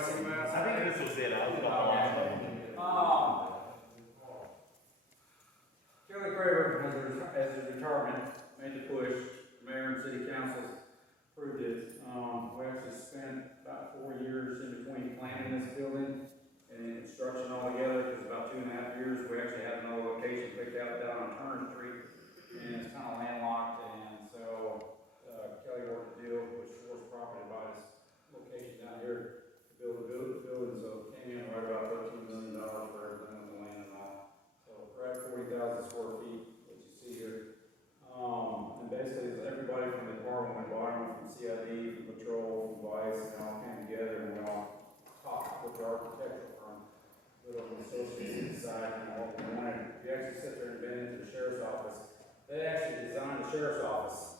else anybody else? I think this was it. I was Kelly Craver, as his retirement, made the push. Mayor and city council approved it. We actually spent about 4 years in between planning this building and construction altogether. It was about 2.5 years. We actually had another location picked out down on Turner Street, and it's kind of landlocked. And so Kelly worked a deal with Shores Property to buy this location down here to build a building. So it came in right about $13 million for everything with the land and all. So we're at 40,000 square feet, what you see here. And basically, everybody from the department went by, from CID, from patrol, from vice, and all came together and we all talked with the architectural firm, little associates inside, and what we wanted. If you actually sit there and been into the sheriff's office, they actually designed the sheriff's office.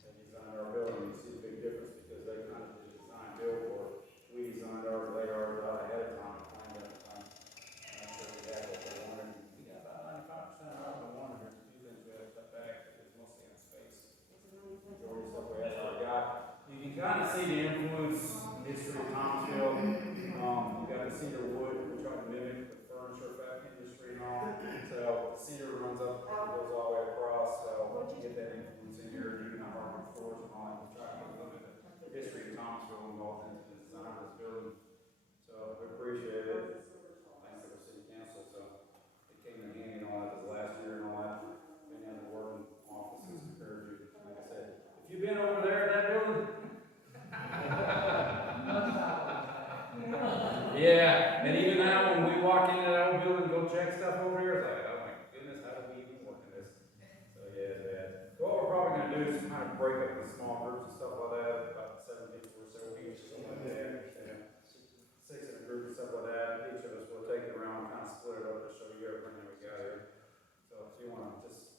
They designed our building. You see the big difference because they kind of did the design build work. We designed ours, they ours out ahead of time, planned at the time. And I'm sure we had what they wanted. We got about 95% of what we wanted. There's a few things we had to cut back, but it's mostly in space. Majority of stuff we actually got. You can kind of see the influence in history of Thomasville. You got the cedar wood, we try to mimic the furniture industry and all. So cedar runs up, goes all the way across. So you get that influence in here, even our hardware stores and all that. We try to get a little bit of the history of Thomasville involved into the design of this building. So we appreciate it. Thanks to the city council. So it came in handy and all that this last year and all that. Being able to work in offices compared to, like I said, if you've been over there in that building. Yeah, and even now when we walk into that old building and go check stuff over here, it's like, oh my goodness, how do we even work in this? So yeah, it's bad. So what we're probably gonna do is kind of break up in small groups and stuff like that, about 7 people or so each, something like that. Yeah. 6 in a group and stuff like that. Each of us will take it around and kind of split it up to show you everything that we got here. So if you wanna just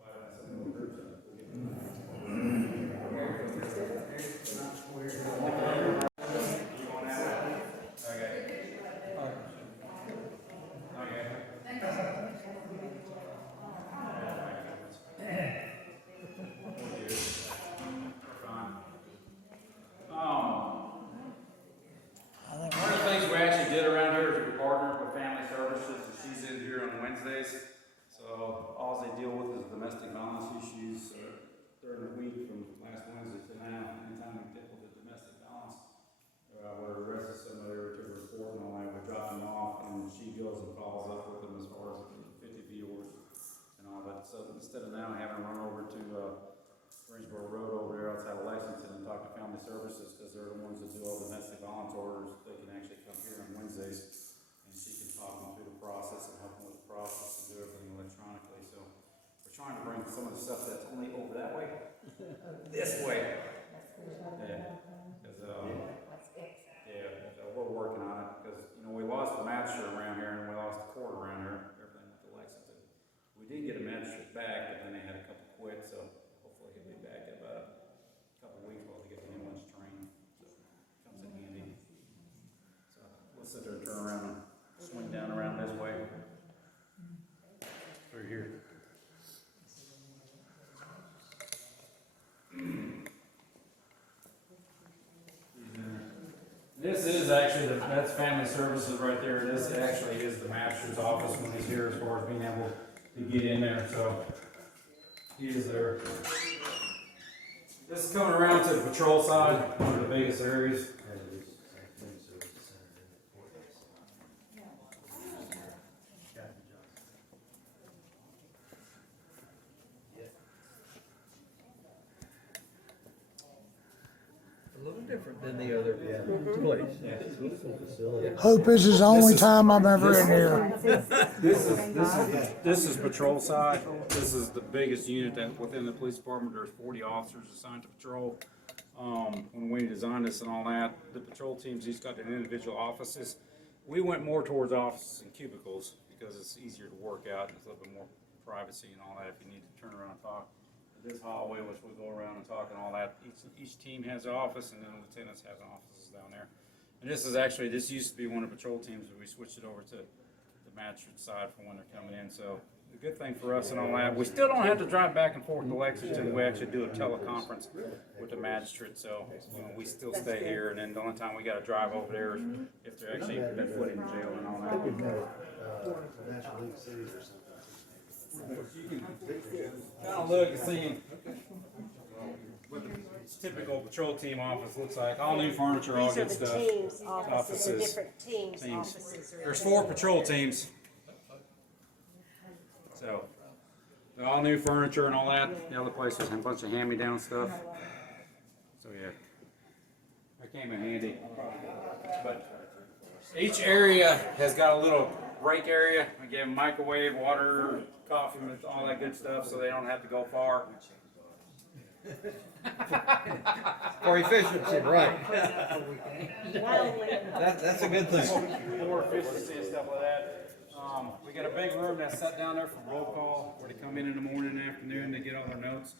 bite on some little groups and we'll get them. One of the things we actually did around here is we partnered with Family Services, and she's in here on Wednesdays. So all they deal with is domestic violence issues during the week from last Wednesday to now. Anytime we deal with the domestic violence, we're arresting somebody to report and all that, we drop them off, and she goes and follows up with them as far as 50 viewers and all that. So instead of now having to run over to Greensboro Road over there outside of Lexington and talk to Family Services, because they're the ones that do all domestic violence orders, they can actually come here on Wednesdays and she can talk them through the process and help them with the process and do everything electronically. So we're trying to bring some of the stuff that's only over that way this way. Yeah, so we're working on it because we lost the magistrate around here and we lost the court around here. Everything went to Lexington. We did get a magistrate back, but then they had a couple quit. So hopefully he'll be back in about a couple of weeks while they get the ambulance trained. So comes in handy. So we'll sit there and turn around and swing down around this way. Through here. This is actually that's Family Services right there. This actually is the magistrate's office when he's here as far as being able to get in there. So he is there. This is coming around to the patrol side, one of the biggest areas. A little different than the other place. Hope this is the only time I'm ever in here. This is patrol side. This is the biggest unit that within the police department. There's 40 officers assigned to patrol. When we designed this and all that, the patrol teams each got their individual offices. We went more towards offices and cubicles because it's easier to work out. There's a little bit more privacy and all that if you need to turn around and talk. This hallway, which we go around and talk and all that, each team has an office, and then the lieutenants have offices down there. And this used to be one of the patrol teams, but we switched it over to the magistrate side for when they're coming in. So the good thing for us and all that, we still don't have to drive back and forth to Lexington. We actually do a teleconference with the magistrate, so you know, we still stay here. And then the only time we got to drive over there is if they're actually been put in jail and all that. You can kind of look and see what the typical patrol team office looks like. All new furniture, all These are good the stuff. teams, offices, Offices. the different teams, Teams. offices. There's 4 patrol teams. So, they're all new furniture and all that. The other place was a bunch of hand-me-down stuff. So yeah, that came in handy. But each area has got a little break area. We gave them microwave, water, coffee, all that good stuff, so they don't have to go far. For efficiency, right. Not only, That's a good thing. More efficiency and stuff like that. We got a big room that's set down there for roll call, where they come in the morning and afternoon, they get all their notes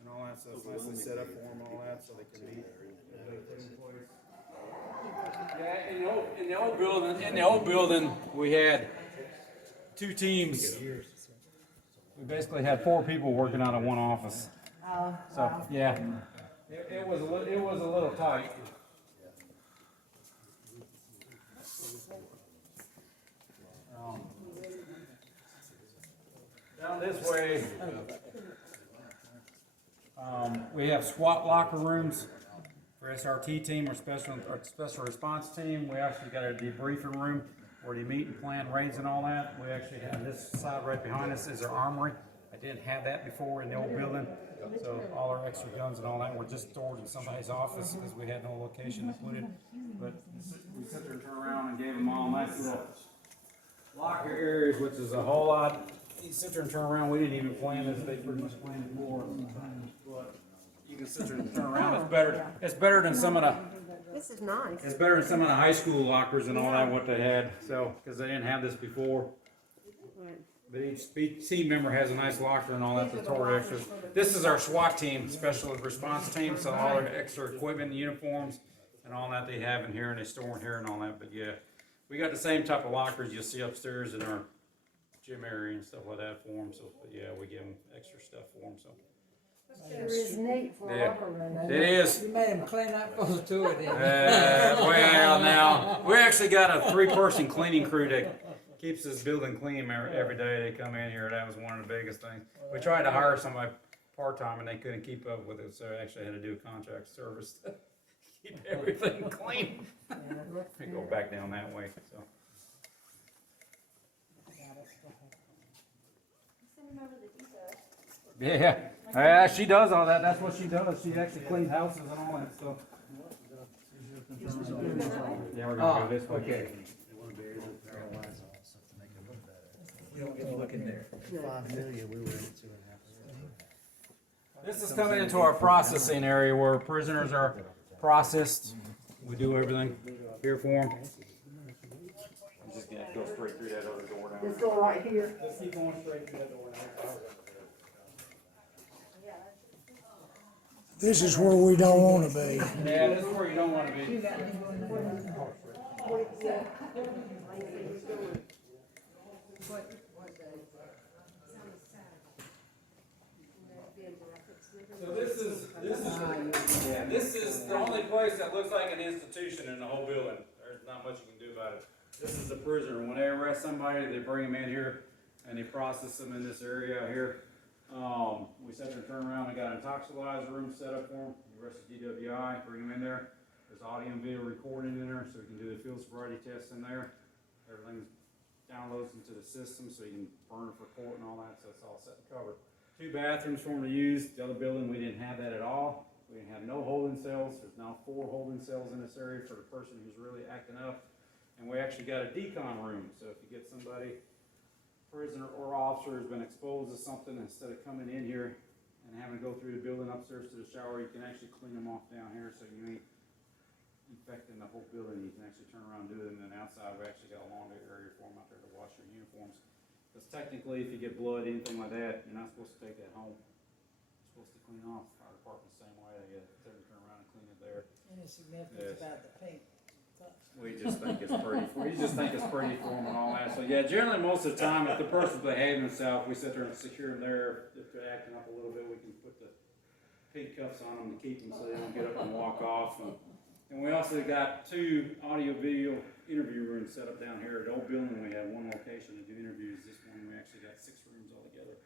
and all that, so it's nicely set up for them, all that, so they can meet. Yeah, in the old building, we had 2 teams. We basically had 4 people working out of one office. So, yeah, it was a little tight. Down this way, we have SWAT locker rooms for SRT team or special response team. We actually got a debriefing room where they meet and plan raids and all that. We actually have this side right behind us is our armory. I didn't have that before in the old building, so all our extra guns and all that were just stored in somebody's office because we had no location to put it. But we sit there and turn around and gave them all nice little locker areas, which is a whole lot. You sit there and turn around. We didn't even plan this. They pretty much planned it for us. But you can sit there and turn around. It's better. It's better than some of the. this is nice. It's better than some of the high school lockers and all that what they had. So because they didn't have this before. But each team member has a nice locker and all that to store extras. This is our SWAT team, special response team. So all their extra equipment, uniforms, and all that they have in here and they store in here and all that. But yeah, we got the same type of lockers you'll see upstairs in our gym area and stuff like that for them. So, but yeah, we give them extra stuff for them. So. Sure is neat for a Yeah. locker room. It is. You made him clean up close to it. Well, now we actually got a 3-person cleaning crew that keeps this building clean every day. They come in here. That was one of the biggest things. We tried to hire somebody part-time and they couldn't keep up with it, so I actually had to do a contract service to keep everything clean. We go back down that way. So. Yeah, she does all that. That's what she does. She actually cleans houses and all that stuff. Yeah, we're gonna go this way. Okay. We don't get to look in there. This is coming into our processing area where prisoners are processed. We do everything here for them. Just gonna go straight through that other door down there. This door right here. Let's keep going straight through that door down there. This is where we don't wanna be. Yeah, this is where you don't wanna be. So this is the only place that looks like an institution in the whole building. There's not much you can do about it. This is the prisoner. When they arrest somebody, they bring them in here and they process them in this area out here. We set there and turn around. We got an toxicology room set up for them. The rest of DWI, bring them in there. There's audio and video recording in there, so we can do the field sobriety test in there. Everything downloads into the system, so you can burn it for court and all that. So it's all set and covered. 2 bathrooms for them to use. The other building, we didn't have that at all. We didn't have no holding cells. There's now 4 holding cells in this area for the person who's really acting up. And we actually got a decon room. So if you get somebody, prisoner or officer, has been exposed to something, instead of coming in here and having to go through the building upstairs to the shower, you can actually clean them off down here, so you ain't infecting the whole building. You can actually turn around and do it. And then outside, we actually got a laundry area for them out there to wash their uniforms. Because technically, if you get blood, anything like that, you're not supposed to take that home. You're supposed to clean off. Fire department the same way. They turn around and clean it there. Any significance about the pink we just think it's pretty, we just think it's pretty for them and all that. So, yeah, generally, most of the time, if the person's behaving themselves, we sit there and secure them there. If they're acting up a little bit, we can put the pink cuffs on them to keep them so they don't get up and walk off. And we also got 2 audio-video interview rooms set up down here at the old building. We had 1 location to do interviews. This one, we actually got 6 rooms altogether.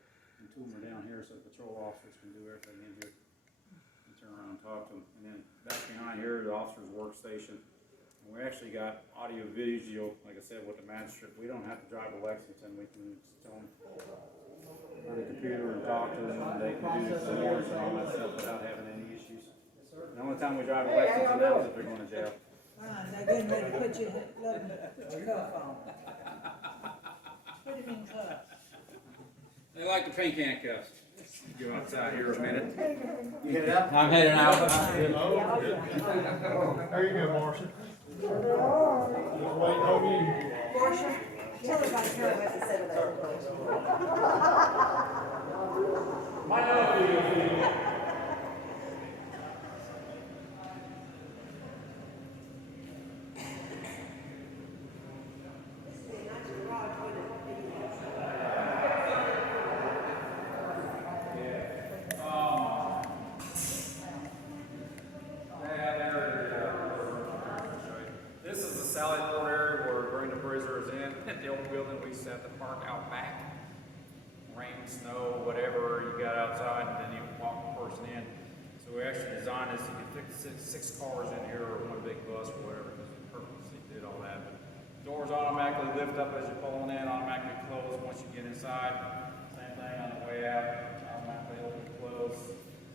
And 2 of them are down here, so the patrol officers can do everything in here. And turn around and talk to them. And then back behind here, the officer's workstation. And we actually got audio-video, like I said, with the magistrate. We don't have to drive to Lexington. We can just tell them on the computer and talk to them, and they can do the warrants and all that stuff without having any issues. The only time we drive to Lexington now is if they're going to jail. They're getting ready to put your cuff on. Put him in cuffs. They like the pink handcuffs. Go outside here a minute. You headed out? I'm heading out. There you go, Marcia. Just waiting on you. Marcia, tell everybody here what to say with that. This is the Sally Port area where we bring the prisoners in. At the old building, we set the park out back. Rain, snow, whatever you got outside, and then you walk the person in. So we actually designed this, you can fit 6 cars in here or 1 big bus or whatever, because we purposely did all that. But doors automatically lift up as you're pulling in, automatically close once you get inside. Same thing on the way out, automatically open and close.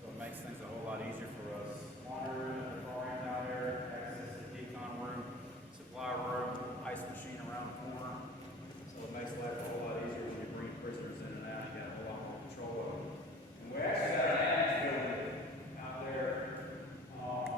So it makes things a whole lot easier for us. Laundry room, the far end down there, access to the decon room, supply room, ice machine around the corner. So it makes life a whole lot easier when you bring prisoners in and out, you got a whole lot more control of them. And we actually got an annex building out there,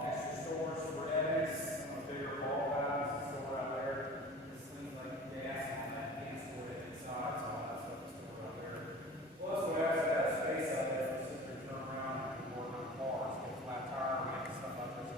extra storage for evidence, bigger ball valves, store out there. There's things like gas on that, can't store it inside, so all that stuff is stored out there. Plus, we actually got space out there for sit there, turn around, and work on cars, get a flat tire, make stuff out there.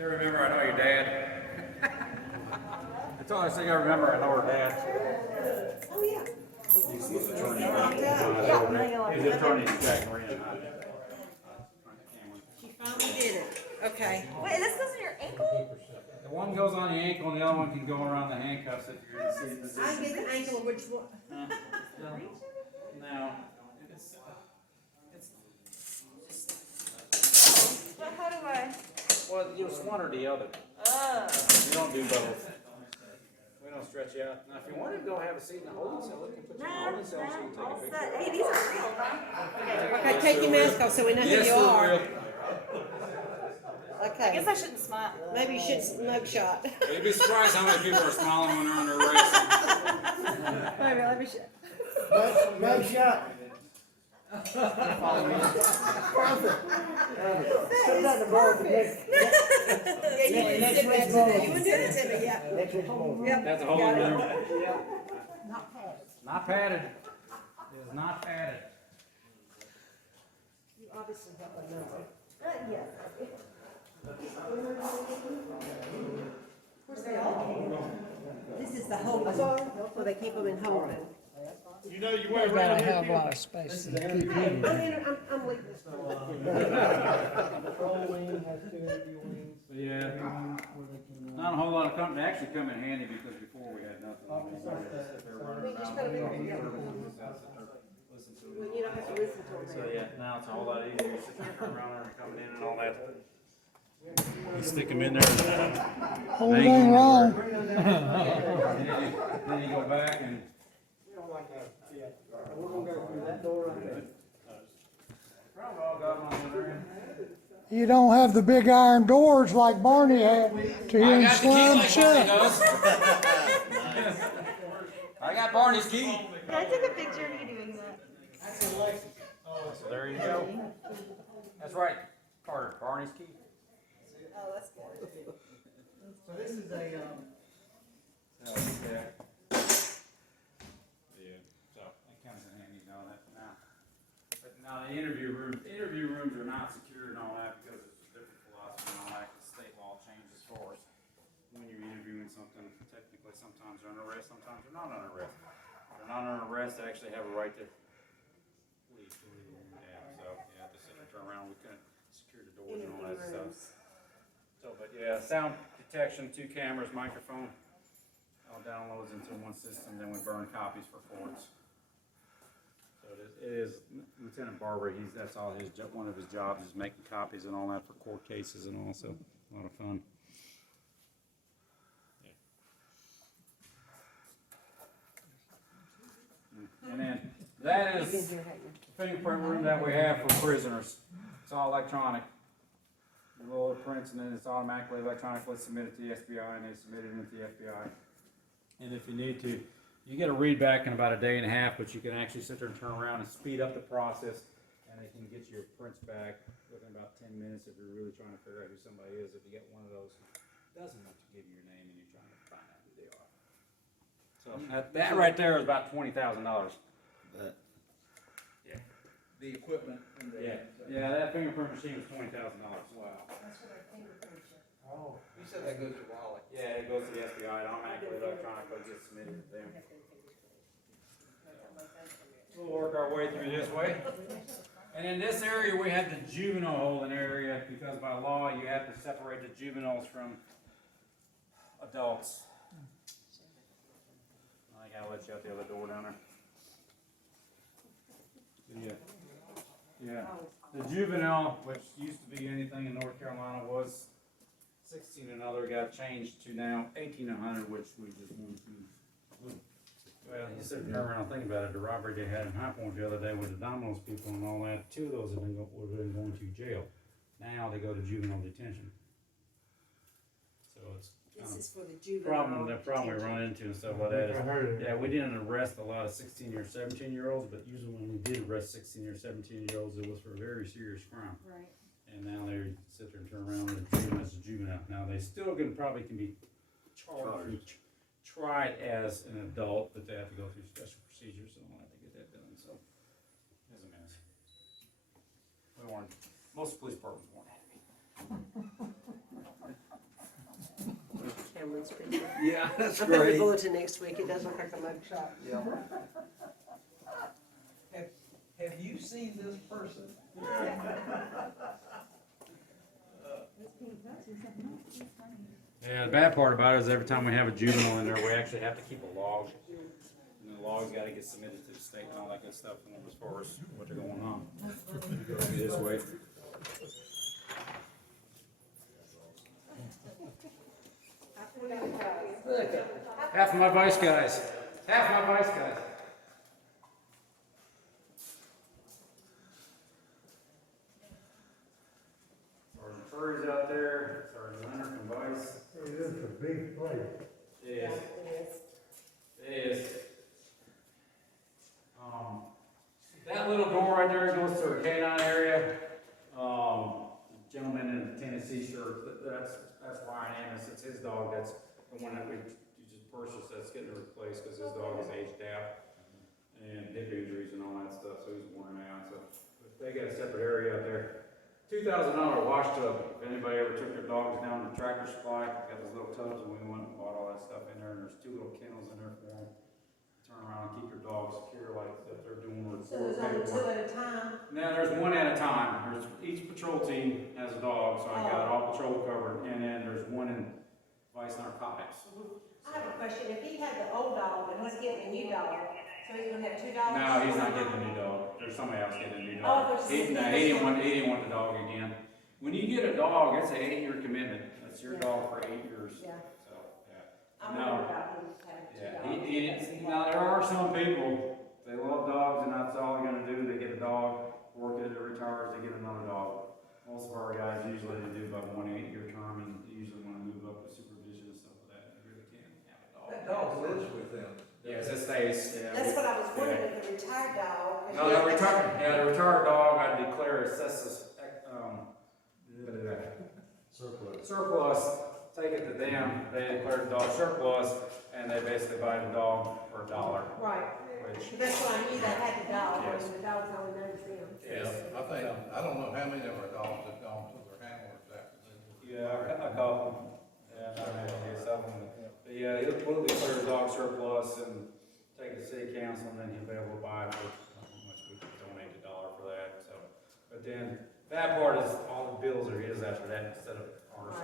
You remember I know your dad? That's all I think I remember, I know her dad. Oh, yeah. He's the attorney. Yeah. He's the attorney in Jack Moran. She finally did it. Okay. Wait, this goes in your ankle? The one goes on the ankle and the other one can go around the handcuffs if you're in the seat position. I get the ankle of which one. No. But how do I? Well, it's one or the other. Oh. We don't do both. We don't stretch you out. Now, if you want to go have a seat in the holding cell, we can put you in the holding cell so you can All take a set. picture. Hey, these are real, huh? Okay, take your mask off so we know who Yes, you they're are. real. I Okay. guess I shouldn't smile. Maybe you should mug shot. You'd be surprised how many people are smiling when they're on their race. Maybe, let me shot. Mug shot. Yeah, you need to sit back to that. You want to do it to me, yeah. Next week's morning. Yep. That's a got holding it. room. Not padded. It is not padded. You obviously have a number. Yes. Of course, they all can. This is the holding, where they keep them in holding. You know you We wear gotta around have a here. lot of space to keep I'm you. leaving this. Patrol wing has two interview wings. Yeah. Not a whole lot of company. They actually come in handy because before we had nothing. They were running just around. gotta be- Listen to Well, it. you don't have to listen to them. So yeah, now it's a whole lot easier. You sit there, turn around and coming in and all that. You stick them in there. Whole thing wrong. Then you go back and. We're gonna go through that door right there. Probably all got them on there. You don't have the big iron doors like Barney had to hear him slam shut. I got Barney's key. I took a picture of you doing that. So there you go. That's right, Carter, Barney's key. Oh, that's good. So this is a, Yeah, so that comes in handy, know that now. But now the interview rooms are not secure and all that because it's a different philosophy and all that. The state law changes for us. When you're interviewing something, technically sometimes they're under arrest, sometimes they're not under arrest. If they're not under arrest, they actually have a right to leave. Yeah, so you have to sit and turn around. We couldn't secure the doors and all that stuff. So, but yeah, sound detection, 2 cameras, microphone, all downloads into one system, then we burn copies for courts. So it is Lieutenant Barber, that's all one of his jobs is making copies and all that for court cases and all, so a lot of fun. Yeah. And then that is the fingerprint room that we have for prisoners. It's all electronic. Roll the prints and then it's automatically electronically submitted to the FBI and they submit it into the FBI. And if you need to, you get a read back in about a day and a half, but you can actually sit there and turn around and speed up the process and they can get your prints back within about 10 minutes if you're really trying to figure out who somebody is. If you get one of those who doesn't want to give you your name and you're trying to find out who they are. So that right there is about $20,000. Yeah. The equipment. And the, Yeah, that fingerprint machine was $20,000. Wow. oh, You said that goes to Raleigh. Yeah, it goes to the FBI, it automatically electronically gets submitted to them. We'll work our way through this way. And in this area, we have the juvenile holding area, because by law, you have to separate the juveniles from adults. I gotta let you out the other door down there. Yeah. The juvenile, which used to be anything in North Carolina, was 16 and other, got changed to now 18 and under, which we just moved to. Well, you sit there around and think about it, the robbery they had in High Point the other day with the Domino's people and all that, 2 of those have been going to jail. Now they go to juvenile detention. So it's This is for the juvenile. the problem we run into and stuff like that is, I heard of it. yeah, we didn't arrest a lot of 16 or 17 year olds, but usually when we did arrest 16 or 17 year olds, it was for a very serious crime. Right. And now they sit there and turn around and treat them as a juvenile. Now, they still probably can be charged, tried as an adult, but they have to go through special procedures and all that to get that done, so. It's a mess. Most police departments weren't happy. ambulance picture. Yeah, that's I'll put the great. bulletin next week, it does look like a mug shot. Yeah. Have you seen this person? Yeah, the bad part about it is every time we have a juvenile in there, we actually have to keep a log. And the log's gotta get submitted to the state and all that good stuff, and as far as what they're going on. This way. Half of my vice guys. Half my vice guys. Sergeant Furry's out there. Sergeant Leonard from Vice. It is a big place. It is. It is. That little door right there goes to our canine area. Gentleman in the Tennessee shirt, that's Brian Amos. It's his dog. That's the one that we just purchased that's getting replaced because his dog is aged out and hip injuries and all that stuff, so he's worn out. So but they got a separate area out there. $2,000 wash tub. If anybody ever took their dogs down to Tractor Supply, got those little tubs, and we went and bought all that stuff in there. And there's 2 little kennels in there for them. Turn around and keep your dog secure like that they're doing with. So there's only 2 at a time? Now there's 1 at a time. There's each patrol team has a dog, so I got all patrol covered. And then there's 1 in Vice Narcotics. I have a question, if he had the old dog and he's getting a new dog, so he's gonna have 2 dogs? No, he's not getting a new dog. There's somebody else getting a new Oh, dog. there's He didn't want the dog again. When you get a dog, it's an 8-year commitment. That's your dog for 8 years. Yeah. So, yeah. I'm No. worried about him having 2 Yeah, dogs. now there are some people, they love dogs and that's all they're gonna do, they get a dog, work it, it retires, they get another dog. Most of our guys usually they do about 1 8-year term and they usually wanna move up with supervision and stuff like that, they really can't have a dog. That dog lives with them. Yes, it stays, yeah. That's what I was wondering, if the retired dog. No, the retired dog, I declare assesses, surplus, take it to them, they declare the dog surplus, and they basically buy the dog for $1. Right, Which, that's why I knew they had the dog, Yes. and the dog's only known to them. yes. I don't know how many of our dogs have gone to their handlers after this. Yeah, a couple. Yeah, not really, some of them. But yeah, we'll declare the dog surplus and take it to city council, and then he'll be able to buy it for how much we can donate $1 for that, so. But then, that part is, all the bills are his after that instead of ours.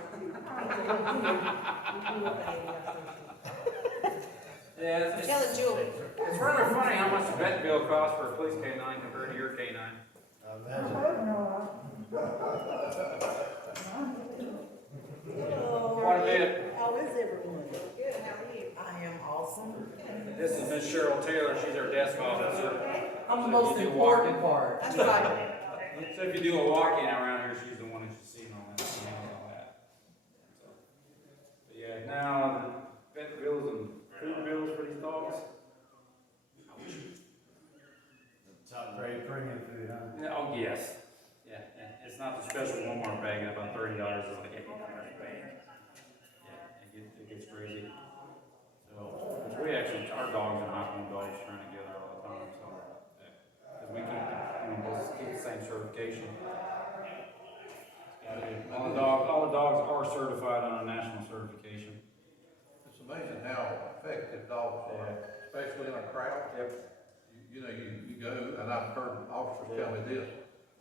Yeah, Tell it, Julie. it's rather funny how much the vet bill costs for a police canine compared to your canine. Quite a bit. How is everyone? Good, how are you? I am awesome. This is Miss Cheryl Taylor, she's our desk officer. I'm the So most you do important walk-in. part. That's right. So if you do a walk-in around here, she's the one that you see and all that, and all that. So, but yeah, now, the vet bills and food bills for these dogs. Top grade premium food, huh? Yeah, oh, yes. Yeah, it's not the special Walmart bag at about $30, it's like $8 bag. Yeah, it gets crazy. So, which we actually, our dogs and hot dogs run together all the time, so. Cause we both keep the same certification. All the dogs are certified on a national certification. It's amazing how effective dogs are, especially in a crowd. Yep. You know, you go, and I've heard officers tell me this,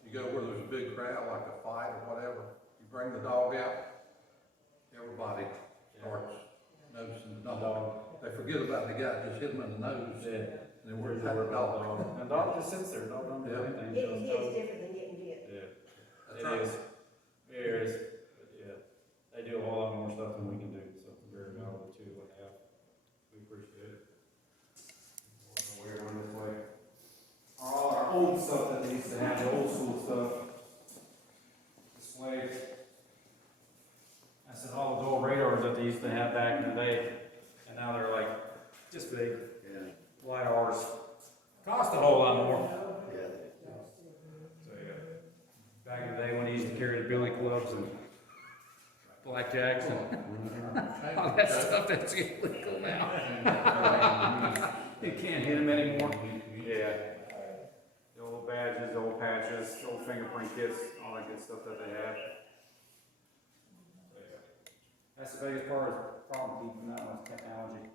you go where there's a big crowd, like a fight or whatever, you bring the dog out, everybody starts noticing the dog. They forget about the guy, just hit him in the nose, and then worry about the dog. And the dog just sits there, dog don't do anything. Getting hit is different than getting bit. Yeah, That's it right. is. It is, but yeah, they do a whole lot more stuff than we can do, so we're very valuable too, what they have. We appreciate it. We're on this way. All our old stuff that they used to have, the old school stuff. Displays. I said all the old radars that they used to have back in the day, and now they're like, just big. Yeah. LiDARs. Cost a whole lot more. Yeah. So, yeah. Back in the day when they used to carry the billy clubs and blackjacks and all that stuff that's illegal now. You can't hit them anymore. Yeah. The old badges, the old patches, the old fingerprint kits, all that good stuff that they have. So, yeah. That's the biggest problem keeping up with technology.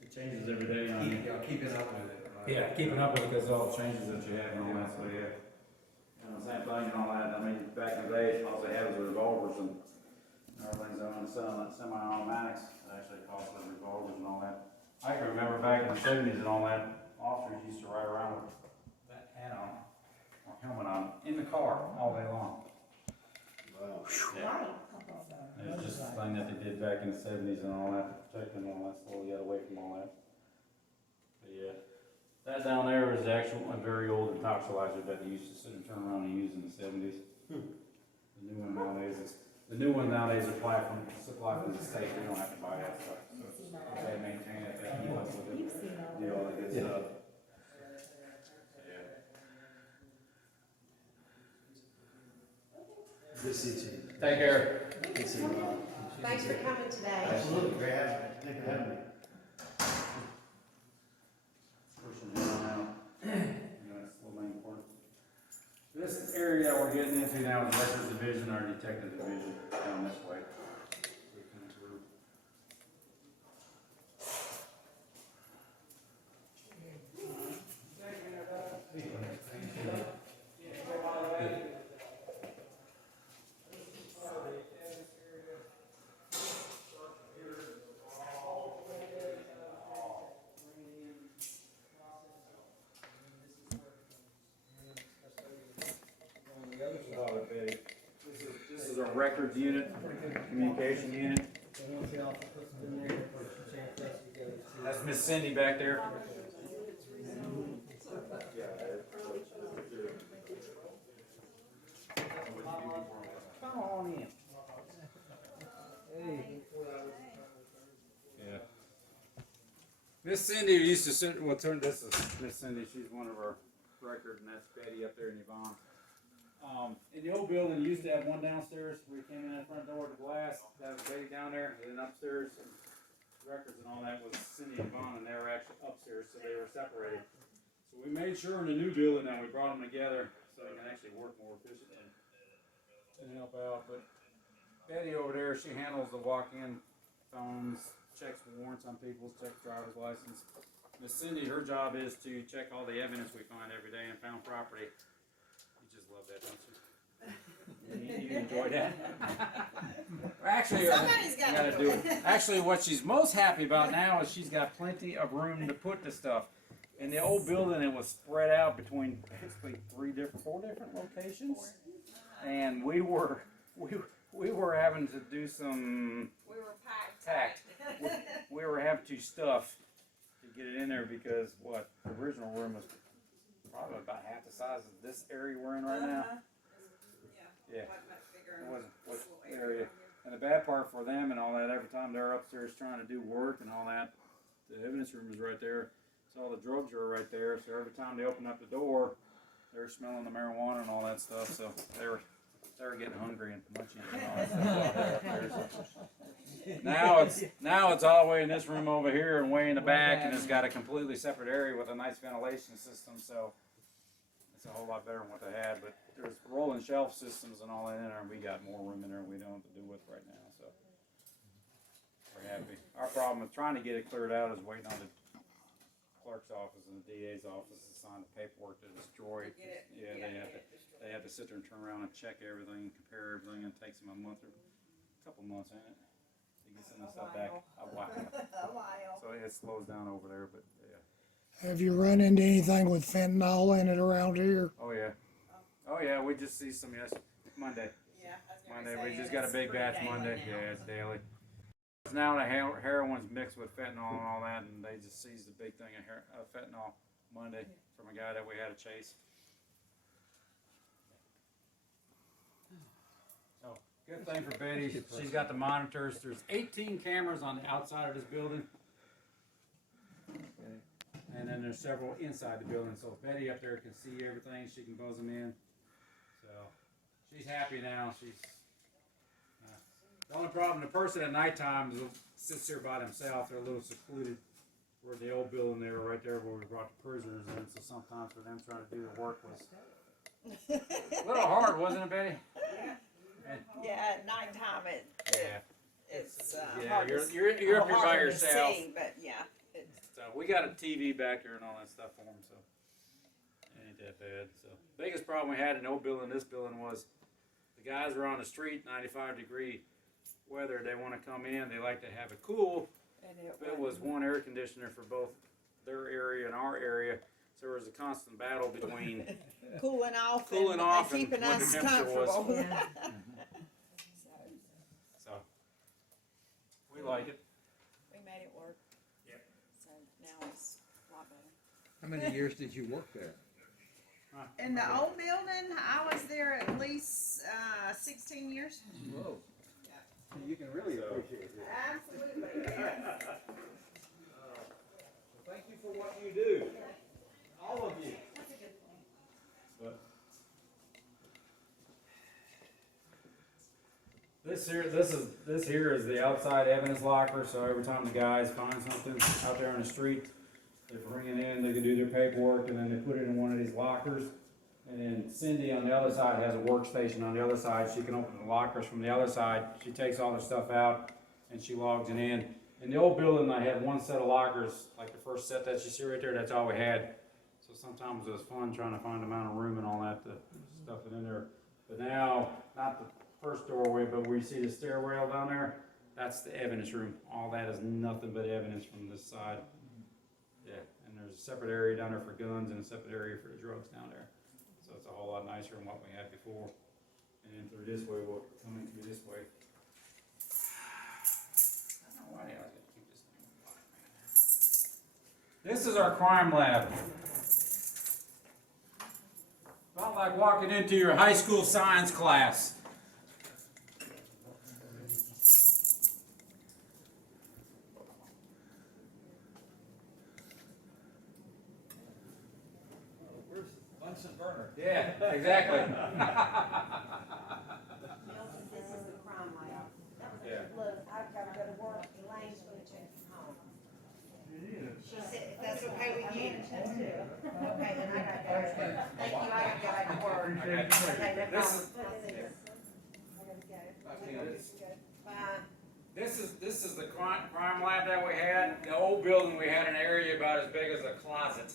It changes every day, you know. Keeping up with it. Yeah, keeping up with it, because all the changes that you have and all that, so yeah. And the same thing and all that, I mean, back in the day, all they had was revolvers and everything's on semi-automatics, it actually cost them revolvers and all that. I can remember back in the seventies and all that, officers used to ride around with that hat on, or helmet on, in the car all day long. Wow. Yeah. It was just a thing that they did back in the seventies and all that, to protect them and all that, so we got away from all that. But yeah, that down there is actually a very old intoxilizer that they used to sit and turn around and use in the seventies. The new one nowadays apply from the state, we don't have to buy that stuff. So they maintain it, they keep us with it, do all that good stuff. Good to see you. Take care. Good to see you. Thanks for coming today. Absolutely, great having you. Thank you for having me. Pushing it on out. You know, it's a little important. This area we're getting into now is records division or detective division down this way. We come through. This is a records unit, communication unit. That's Miss Cindy back there. Come on in. Yeah. Miss Cindy used to sit, well, this is Miss Cindy, she's one of our records, and that's Betty up there in Yvonne. In the old building, you used to have one downstairs where you came in the front door to glass, that was Betty down there, and then upstairs, records and all that was Cindy and Yvonne, and they were actually upstairs, so they were separated. So we made sure in the new building that we brought them together so they can actually work more efficiently and help out. But Betty over there, she handles the walk-in phones, checks warrants on people, checks driver's license. Miss Cindy, her job is to check all the evidence we find every day in found property. You just love that, don't you? You enjoy that? Actually, Somebody's gotta do it. Actually, what she's most happy about now is she's got plenty of room to put the stuff. In the old building, it was spread out between basically four different locations, and we were having to do some We were packed. we were having to stuff to get it in there because the original room was probably about half the size of this area we're in right now. Yeah. It wasn't what area. And the bad part for them and all that, every time they're upstairs trying to do work and all that, the evidence room is right there. So all the drugs are right there. So every time they open up the door, they're smelling the marijuana and all that stuff. So they were getting hungry and munching and all that stuff. Now it's all the way in this room over here and way in the back, and it's got a completely separate area with a nice ventilation system. So it's a whole lot better than what they had. But there's rolling shelf systems and all that in there, and we got more room in there we don't have to do with right now. So we're happy. Our problem with trying to get it cleared out is waiting on the clerk's office and the DA's office to sign the paperwork to destroy it. Yeah, they have to sit there and turn around and check everything, compare everything, and it takes them a month or a couple months, ain't it? To get some of the stuff back. A while. A while. So it slows down over there, but yeah. Have you run into anything with fentanyl in it around here? Oh yeah, we just see some Monday. Yeah, Monday, we just got a big batch Monday. Yeah, it's daily. Now the heroin's mixed with fentanyl and all that, and they just seized a big thing of fentanyl Monday from a guy that we had to chase. So good thing for Betty, she's got the monitors. There's 18 cameras on the outside of this building, and then there's several inside the building. So Betty up there can see everything. She can buzz them in. So she's happy now. The only problem, the person at nighttime sits there by themselves. They're a little secluded. We're in the old building there, right there where we brought the prisoners in. So sometimes for them trying to do the work was a little hard, wasn't it, Betty? Yeah, at nighttime it's it's, Yeah, hard to, you're up here by harder to yourself. see, but yeah, it's, So we got a TV back there and all that stuff for them, so it ain't that bad. So biggest problem we had in the old building, this building was the guys were on the street, 95-degree weather. They want to come in, they like to have it cool. and It was one air conditioner for both their area and our area, so there was a constant battle between cooling off cooling off and and keeping what the us temperature was. comfortable. Yeah. So we like it. We made it work. Yep. So now it's a lot better. How many years did you work there? In the old building, I was there at least 16 years. Whoa. You can really appreciate it. Absolutely. Yes. Thank you for what you do, all of you. But this here is the outside evidence locker. So every time the guys find something out there on the street, they bring it in. They can do their paperwork, and then they put it in one of these lockers. And then Cindy on the other side has a workstation on the other side. She can open the lockers from the other side. She takes all the stuff out and she logs it in. In the old building, I had one set of lockers, like the first set that you see right there. That's all we had. So sometimes it was fun trying to find the amount of room and all that to stuff it in there. But now, not the first doorway, but where you see the stairwell down there, that's the evidence room. All that is nothing but evidence from this side. Yeah, and there's a separate area down there for guns and a separate area for the drugs down there. So it's a whole lot nicer than what we had before. And then through this way, we'll come in through this way. I don't know why I gotta keep this thing alive, man. This is our crime lab. Felt like walking into your high school science class. Bunsen burner. Yeah, exactly. This is the crime lab. Yeah. Look, I've gotta go to work, Elaine's gonna take me home. She said, if that's okay with you. Okay, then I gotta go. Thank you, I gotta go back to work. Okay, no This problem. is- I gotta go. Bye. This is the crime lab that we had. The old building, we had an area about as big as a closet.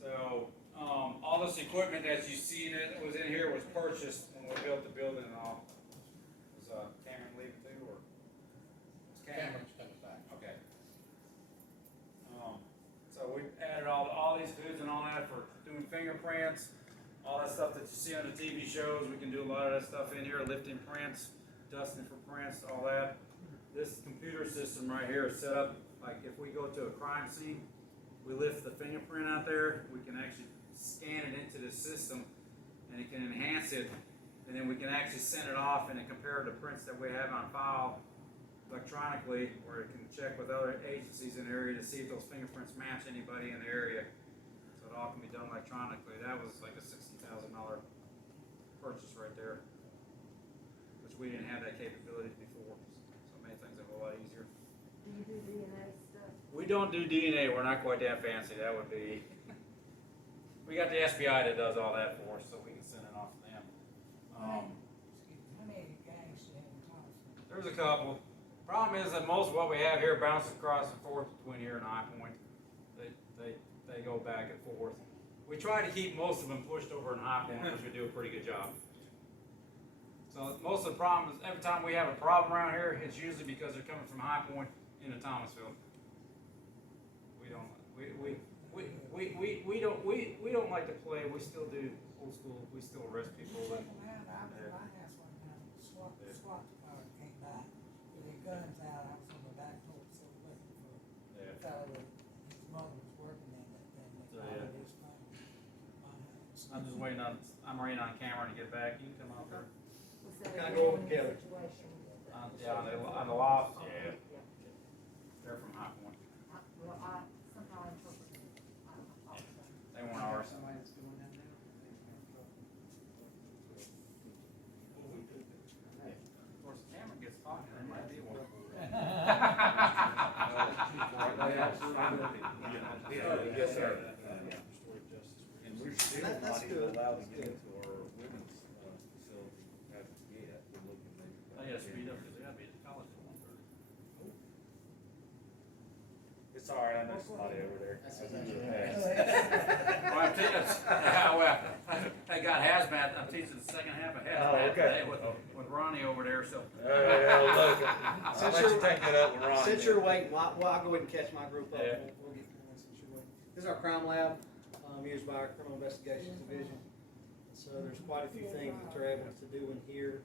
So, all this equipment that you see that was in here was purchased when we built the building and all. Was, Cameron leaving too, or? Was Cameron? Okay. So we added all these foods and all that for doing fingerprints, all that stuff that you see on the TV shows. We can do a lot of that stuff in here, lifting prints, dusting for prints, all that. This computer system right here is set up like if we go to a crime scene, we lift the fingerprint out there, we can actually scan it into the system and it can enhance it, and then we can actually send it off and then compare the prints that we have on file electronically, where it can check with other agencies in the area to see if those fingerprints match anybody in the area. So it all can be done electronically. That was like a $60,000 purchase right there, which we didn't have that capability before. So it made things a whole lot easier. Do you do DNA stuff? We don't do DNA, we're not quite that fancy, that would be, we got the SBI that does all that for us, so we can send it off to them. How many gangs do you have in Thomasville? There's a couple. Problem is that most of what we have here bounces across and forth between here and High Point. They go back and forth. We try to keep most of them pushed over in High Point, which we do a pretty good job. So most of the problems, every time we have a problem around here, it's usually because they're coming from High Point into Thomasville. We don't like to play. We still do old school. We still arrest people. Look around, I was at my house one time, SWAT department came by with their guns out, I was on the back porch, so looking for a fellow that his mother was working in that thing, they followed his phone. I'm waiting on camera to get back. You can come out there. Was that Can I a go wrong get it? situation? On the loft. Yeah. They're from High Point. Well, I somehow interpreted it. They weren't ours. Of course, the camera gets hot. There might be one. Yes, sir. And we're still not even allowed to get into our women's facility as of yet. We're looking maybe. Oh, yeah, speed up, 'cause they got somebody over there. That's That's exactly in right. your past. Well, I'm teaching, well, I got hazmat, I'm teaching the second half of hazmat Oh, okay. today with Ronnie over there, so. Yeah, look, I'll Since let you you're- take that up with Ron. Since you're waiting, well, I'll go ahead and catch my group up. Yeah. We'll get going since you're waiting. This is our crime lab, used by our criminal investigations division. So there's quite a few things that they're able to do in here.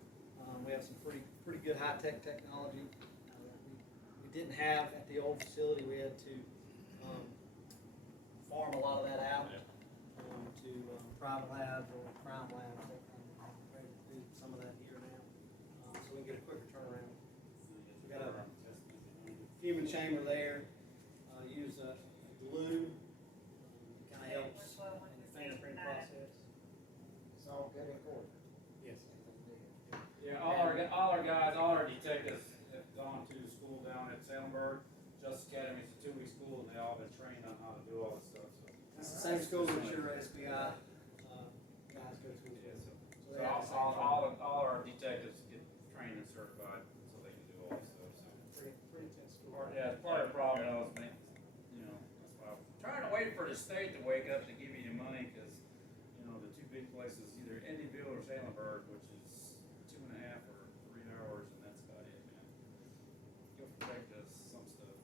We have some pretty good high-tech technology. We didn't have at the old facility. We had to farm a lot of that out to private labs or crime labs. We're able to do some of that here now, so we can get a quicker turnaround. We got a human chamber there. Use glue. Kind of helps in the fingerprint process. It's all good in court. Yes. Yeah, all our guys, all our detectives have gone to school down at Salemburg. Justice Academy is a 2-week school, and they all been trained on how to do all this stuff, so. It's the same school that your SBI guys go to. Yeah, so they have the same all our detectives get trained and certified, so they can do all this stuff, so. pretty intense school. Yeah, it's part of the problem, though, is, you know, that's why I'm trying to wait for the state to wake up to give you the money, cause, you know, the two big places, either Indianville or Salemburg, which is 2.5 or 3 hours, and that's about it, man. Guilford Tech does some stuff,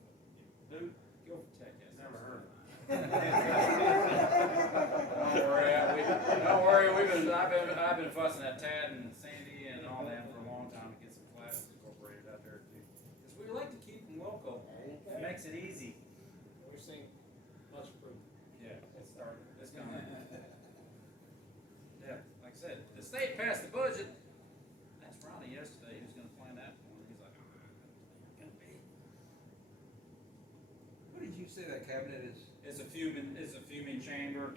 but, Guilford Tech has. Never heard of it. Don't worry, I've been fussing at Tad and Sandy and all them for a long time to get some classes incorporated out there too. Cause we like to keep them local, it makes it easy. We're seeing much improvement. Yeah, it's starting, it's coming. Yeah, like I said, the state passed the budget. That's Ronnie yesterday, he was gonna plan that for me, he's like, gonna be. What did you say that cabinet is? It's a fuming chamber.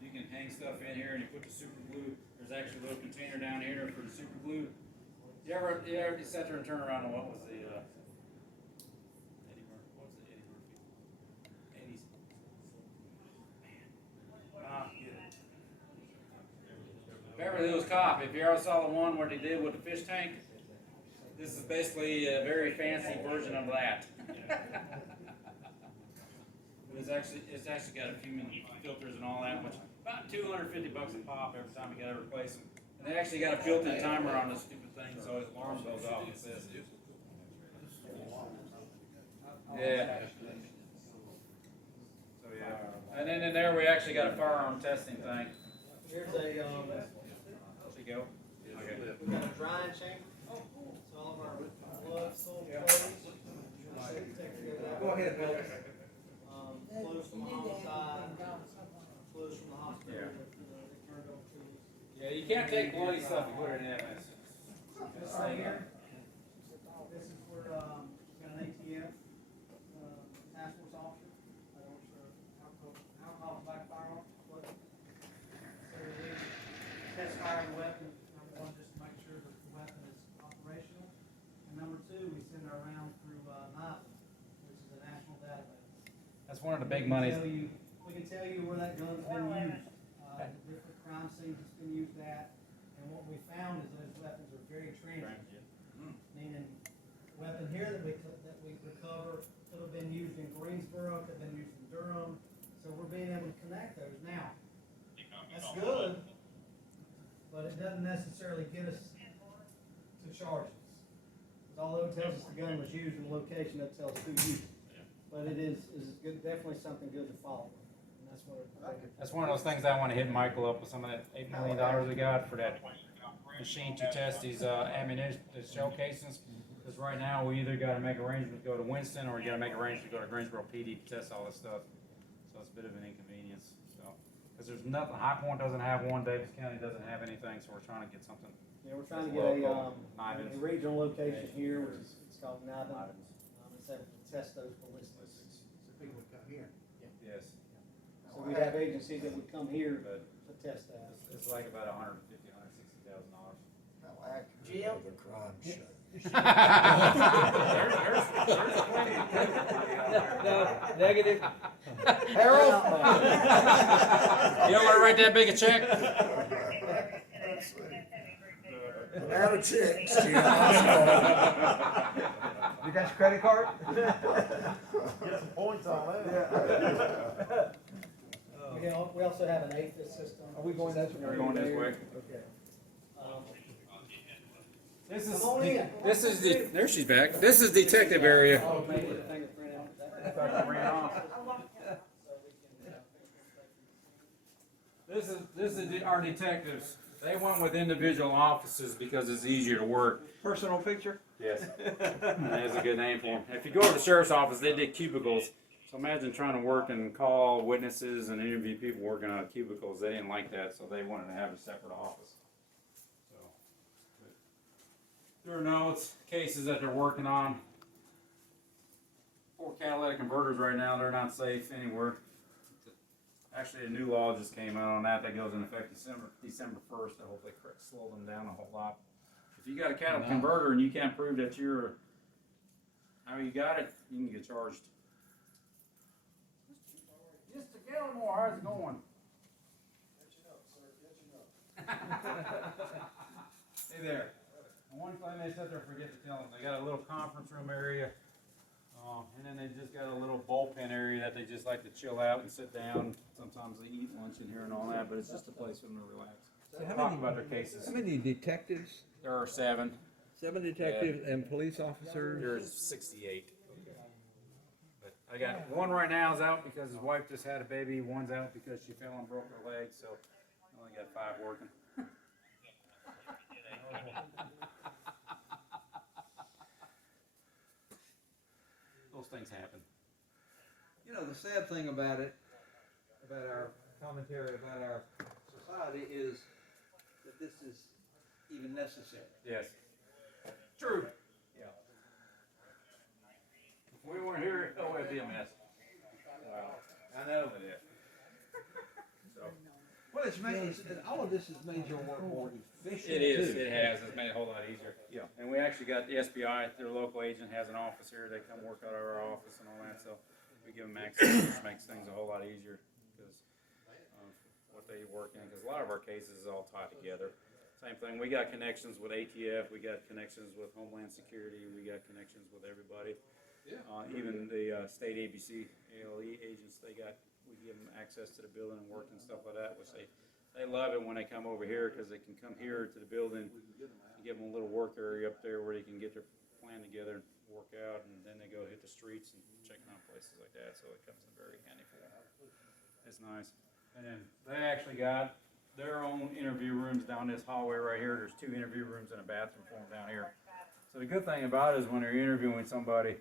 You can hang stuff in here and you put the super glue. There's actually a little container down here for the super glue. You ever sat there and turn around and what was the, Eddie Murphy, what was the Eddie Murphy? Eddie's. Beverly Hills Cop, if you ever saw the one where they did with the fish tank, this is basically a very fancy version of that. It's actually got a few filters and all that, which about $250 a pop every time you gotta replace them. And they actually got a built-in timer on this stupid thing, so his alarm goes off and says. Yeah. So yeah. And then in there we actually got a firearm testing thing. Here's a, There you go. Okay. we've got a drying chamber. So all of our gloves, full clothes. Go ahead, Bill. Clothes from the homicide, clothes from the hospital. Yeah. They turned over to us. Yeah, you can't take bloody stuff and put it in that mess. This right here, this is where, we got an ATF, task force officer, I don't sure, alcohol black firearm, what. So we test fire the weapon, number one, just to make sure that the weapon is operational. And number two, we send it around through, NIVA, which is a national database. That's one of the big monies. We can tell you where that gun's been used, the different crime scenes it's been used at, and what we found is those weapons are very transient. Meaning, weapon here that we recover could have been used in Greensboro, could have been used in Durham, so we're being able to connect those. Now, that's good, but it doesn't necessarily get us to charges. Because although it tells us the gun was used in the location, that tells who used it. But it is good, definitely something good to follow. And that's what That's one of those things I want to hit Michael up with some of that $8 million we got for that machine to test these ammunition, the shell casings. Because right now we either got to make arrangements to go to Winston or we got to make arrangements to go to Greensboro PD to test all this stuff. So it's a bit of an inconvenience. So because there's nothing, High Point doesn't have one, Davis County doesn't have anything, so we're trying to get something. Yeah, we're trying to get a regional location here, which is it's called Nivens. It's able to test those ballistics. So people would come here. Yes. So we have agencies that would come here to test that. It's like about $150,000, $160,000. Jim? The crime show. No, negative. Harold? You don't want to write that big a check? Out of checks, Jim. You got your credit card? Get some points on that. We also have an APHIS system. Are we going that way? We're going this way. Okay. Um, This is, Come on in. this is the, there she's back. This is detective area. Oh, maybe the fingerprint out. I thought you ran off. This is our detectives. They went with individual offices because it's easier to work. Personal picture? Yes. That's a good name for them. If you go to the sheriff's office, they did cubicles. So imagine trying to work and call witnesses and interview people working out of cubicles. They didn't like that, so they wanted to have a separate office. So, there are notes, cases that they're working on. 4 catalytic converters right now, they're not safe anywhere. Actually, a new law just came out on that goes in effect December 1st. I hope they slow them down a whole lot. If you got a catalytic converter and you can't prove that you're, how you got it, you can get charged. Just to get more, how's it going? Hey there. One thing they said they forget to tell them, they got a little conference room area, and then they just got a little bullpen area that they just like to chill out and sit down. Sometimes they eat lunch in here and all that, but it's just a place for them to relax. So how Talk many- about their cases. How many detectives? There are 7. 7 detectives and police officers? There's 68. But I got one right now is out because his wife just had a baby. One's out because she fell and broke her leg. So I only got 5 working. Those things happen. You know, the sad thing about it, about our commentary about our society is that this is even necessary. Yes. True. Yeah. If we weren't here, oh, it'd be a mess. Wow. I know it is. So. Well, all of this has made your work more efficient. It is. too. It has. It's made it a whole lot easier. Yeah. And we actually got the SBI, their local agent, has an office here. They come work out of our office and all that. So we give them access, which makes things a whole lot easier because of what they work in. Because a lot of our cases is all tied together. Same thing. We got connections with ATF. We got connections with Homeland Security. We got connections with everybody. Even the state ABC, ALE agents. We give them access to the building and work and stuff like that, which they love it when they come over here because they can come here to the building and give them a little work area up there where they can get their plan together and work out, and then they go hit the streets and check on places like that. So it comes in very handy for them. It's nice. And then they actually got their own interview rooms down this hallway right here. There's 2 interview rooms and a bathroom for them down here. So the good thing about it is when they're interviewing somebody,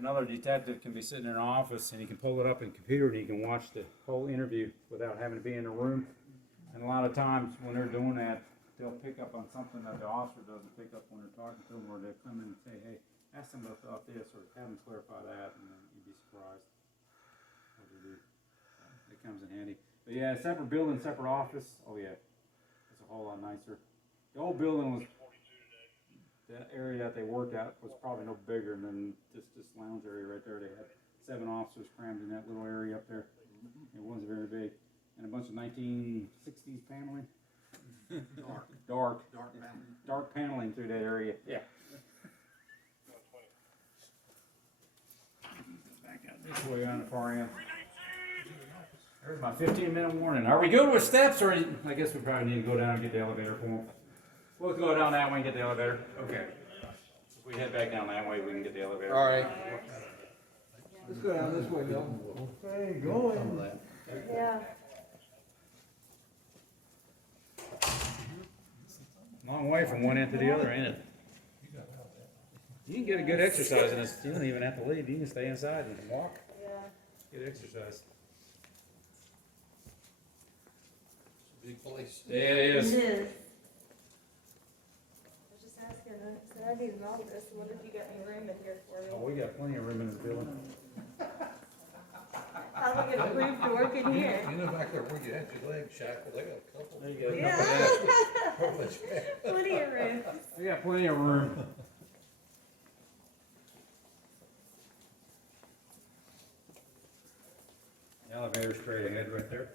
another detective can be sitting in an office and he can pull it up in the computer and he can watch the whole interview without having to be in the room. And a lot of times when they're doing that, they'll pick up on something that the officer doesn't pick up when they're talking to them, or they'll come in and say, hey, ask them about this, or have them clarify that, and then you'd be surprised what they do. It comes in handy. But yeah, separate building, separate office. Oh yeah, it's a whole lot nicer. The old building was, that area that they worked at was probably no bigger than this lounge area right there. They had 7 officers crammed in that little area up there. It wasn't very big. And a bunch of 1960s paneling. Dark paneling through that area. Yeah. Back out this way on the far end. There's my 15-minute warning. Are we good with steps, or I guess we probably need to go down and get the elevator for them. We'll go down that way and get the elevator. Okay. If we head back down that way, we can get the elevator. All right. Let's go down this way, Bill. Hey, going. Yeah. Long way from one end to the other, ain't it? You can get a good exercise in this. You don't even have to leave. You can stay inside and walk. Yeah. Get exercise. Big place. Yeah, it is. It is. I was just asking, I said I need an office, what if you got any room in here for Oh, me? we got plenty of room in this building. How am I gonna prove to work in here? You know back there where you had your legs shackled, they got a couple. There you go. Yeah. Plenty of room. We got plenty of room. The elevator's straight ahead right there.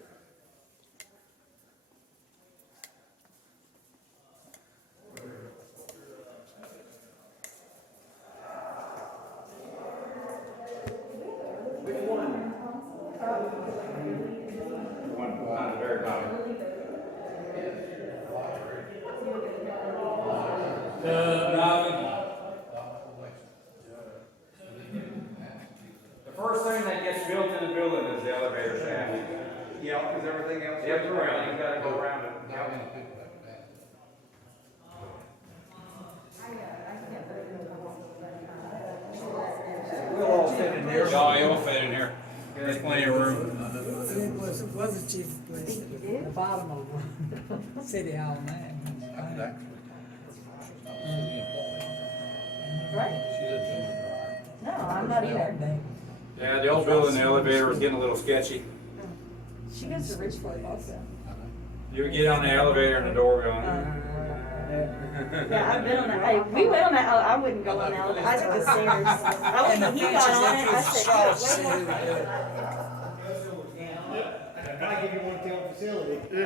The first thing that gets built in the building is the elevator shaft. Yeah, because everything else. Yep, correct, you gotta go around it. How many people have that? We'll all fit in here. Oh, you'll fit in here. There's plenty of room. It was the cheapest place, the bottom of one, City Hall now. I could actually. Right? She lives in the No, I'm not either. Yeah, the old building, the elevator was getting a little sketchy. She goes to Richford also. You would get on the elevator and the door going. Yeah, I've been on that. Hey, we went on that. I wouldn't go on that. I took the stairs. I And the went, he fences got on up it. through I the said, stalls, "Wait, see wait, who would do it. I'll give you one to the facility. We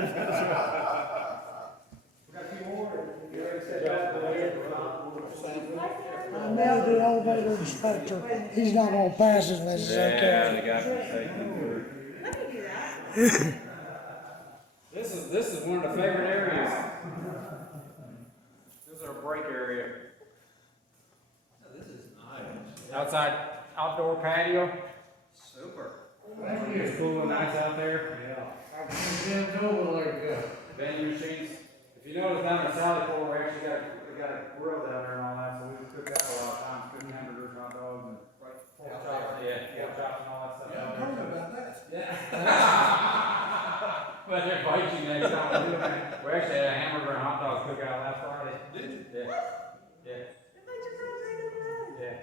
got a few more. You already said that. I know the elevator inspector, he's not gonna pass it unless it's okay. the guy from safety. Let me do that. This is one of the favorite areas. This is our break area. This is nice. Outside outdoor patio. Super. It's cool and nice out there. Vending machines. If you notice down in Sally Port, we actually got a grill down there and all that, so we cook out a lot of times, cooking hamburgers and hot dogs and pork chops, pork chops and all that stuff. Yeah, I heard about that. Yeah. But they're biting next time we do it. We actually had a hamburger and hot dog cookout last Friday. Did you? Yeah. Yeah. Yeah.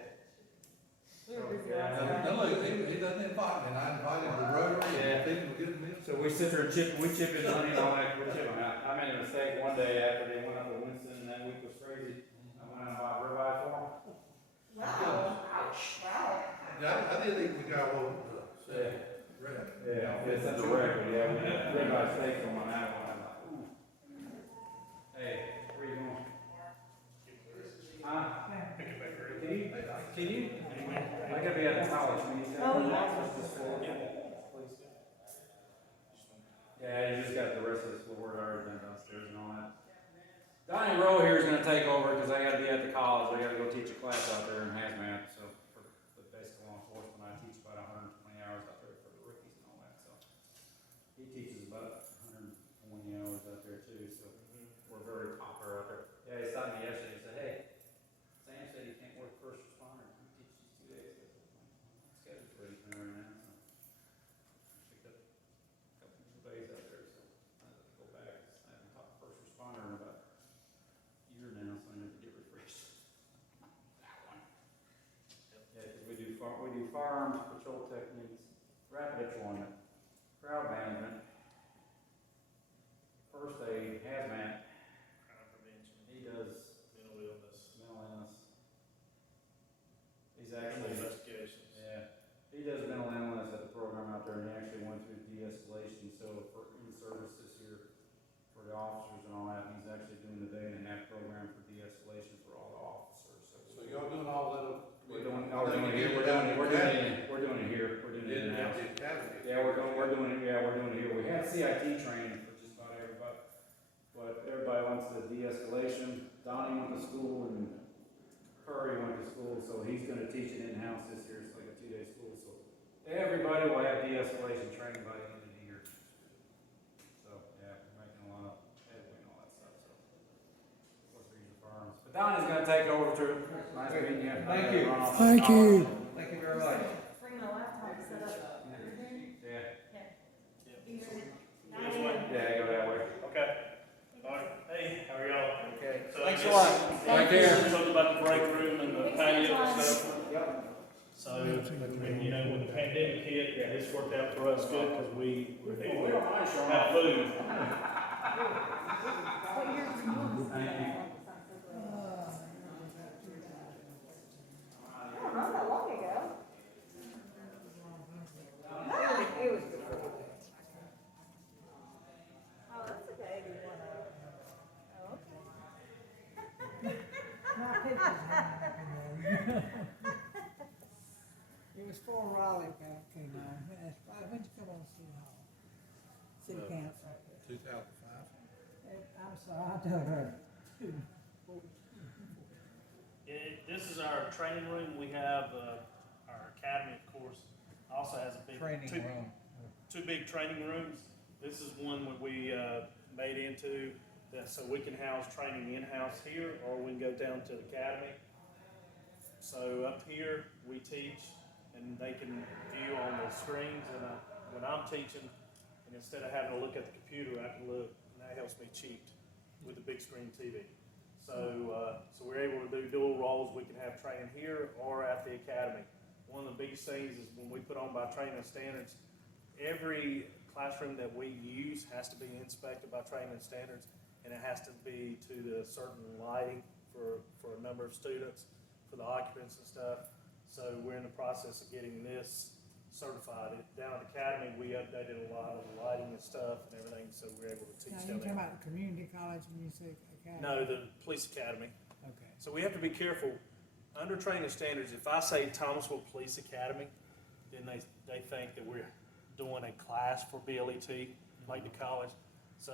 No, look, he doesn't invite me, and I invited the Rotary, Yeah. and people give me. So we sit there and chip his money and all that, we're chipping out. I made a mistake one day after they went up to Winston and that week was crazy. I went out and bought ribeye for them. Wow. Wow. Yeah, I did eat the guy who, said, red. Yeah, it's such a record, yeah, we had ribeye steak from on that one. I'm like, ooh. Hey, where you going? Huh? Can you? I gotta be at the college meeting. Oh, yeah. Yeah, you just got the rest of the floor already done downstairs and all that. Donnie Rowe here is gonna take over because I gotta be at the college. I gotta go teach a class out there in hazmat, so for the basic law enforcement, I teach about 120 hours out there for the rookies and all that, so. He teaches about 120 hours out there too, so we're very popular out there. Yeah, he stopped me yesterday and said, hey, Sam said he can't work first responder. He teaches 2 days. Schedule's pretty clear right now, so. I picked up a couple more days out there, so I have to go back. I haven't taught first responder in about a year now, so I need to get refreshed. That one. Yeah, because we do firearms patrol techniques, rapid deployment, crowd management, first aid, hazmat. Crime prevention, He does mental illness, mental illness. He's criminal actually, investigations. yeah, he does mental illness at the program out there, and he actually went through de-escalation, so for in-service this year, for the officers and all that, he's actually doing the day-and-a-half program for de-escalation for all the officers, so. So y'all doing all that? We're doing it here, we're doing it here, now. Yeah, we're doing it here. We had CIT training for just about everybody, but everybody wants the de-escalation. Donnie went to school and Curry went to school, so he's gonna teach it in-house this year. It's like a 2-day school, so everybody will have de-escalation training by the end of the year. So, yeah, we're making a lot of headway and all that stuff, so. What's the reason for arms? But Donnie's gonna take over too. Nice meeting you. Thank you. Thank you. Thank you very much. Bring my laptop set up. Yeah, go that way. Okay. All right, hey, how are y'all? Okay. So I Thanks a guess- lot. Right there. Something about the break room and the patio and stuff. Yep. So, and, you know, when the pandemic hit, this worked out for us good because we were able We to don't mind showing have off. food. Thank you. Not that long ago. It was before. Oh, that's okay. Oh, okay. My picture's not up in there. It was before Raleigh came on. When'd you come on City Hall? City Council. 2005. I'm sorry, I told her. this is our training room. We have, our academy, of course, also has a big. Training room. Two big training rooms. This is one that we, made into, so we can house training in-house here, or we can go down to the academy. So up here, we teach, and they can view on the screens, and when I'm teaching, and instead of having to look at the computer, I can look, and that helps me cheat with the big screen TV. So we're able to do dual roles. We can have training here or at the academy. One of the biggest things is when we put on by training standards, every classroom that we use has to be inspected by training standards, and it has to be to the certain lighting for a number of students, for the occupants and stuff. So we're in the process of getting this certified. Down at the academy, we updated a lot of the lighting and stuff and everything, so we're able to teach Now, you down talking there. about the community college when you say academy? No, the police academy. Okay. So we have to be careful. Under training standards, if I say Thomasville Police Academy, then they think that we're doing a class for BLET, like the college. So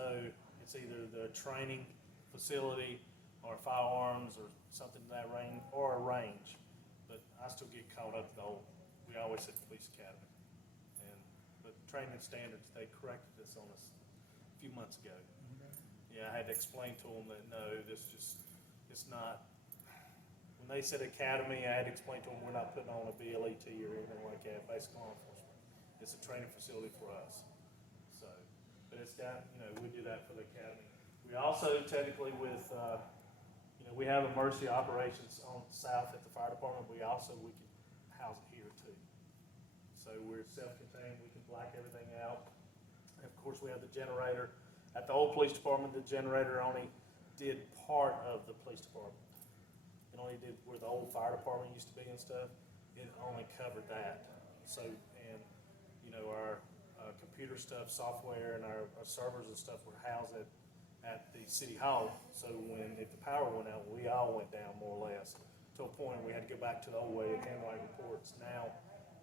it's either the training facility or firearms or something to that range, or a range. But I still get caught up though. We always said police academy. But training standards, they corrected this on us a few months ago. Yeah, I had to explain to them that no, it's not. When they said academy, I had to explain to them we're not putting on a BLET or anything like that, basic law enforcement. It's a training facility for us. So, but it's down, we do that for the academy. We also technically with, we have emergency operations on south at the fire department. We can house it here too. So we're self-contained. We can black everything out. And of course, we have the generator. At the old police department, the generator only did part of the police department. It only did where the old fire department used to be and stuff. It only covered that. So, and our computer stuff, software, and our servers and stuff were housed at the city hall. So if the power went out, we all went down more or less to a point we had to go back to the old way of handling reports. Now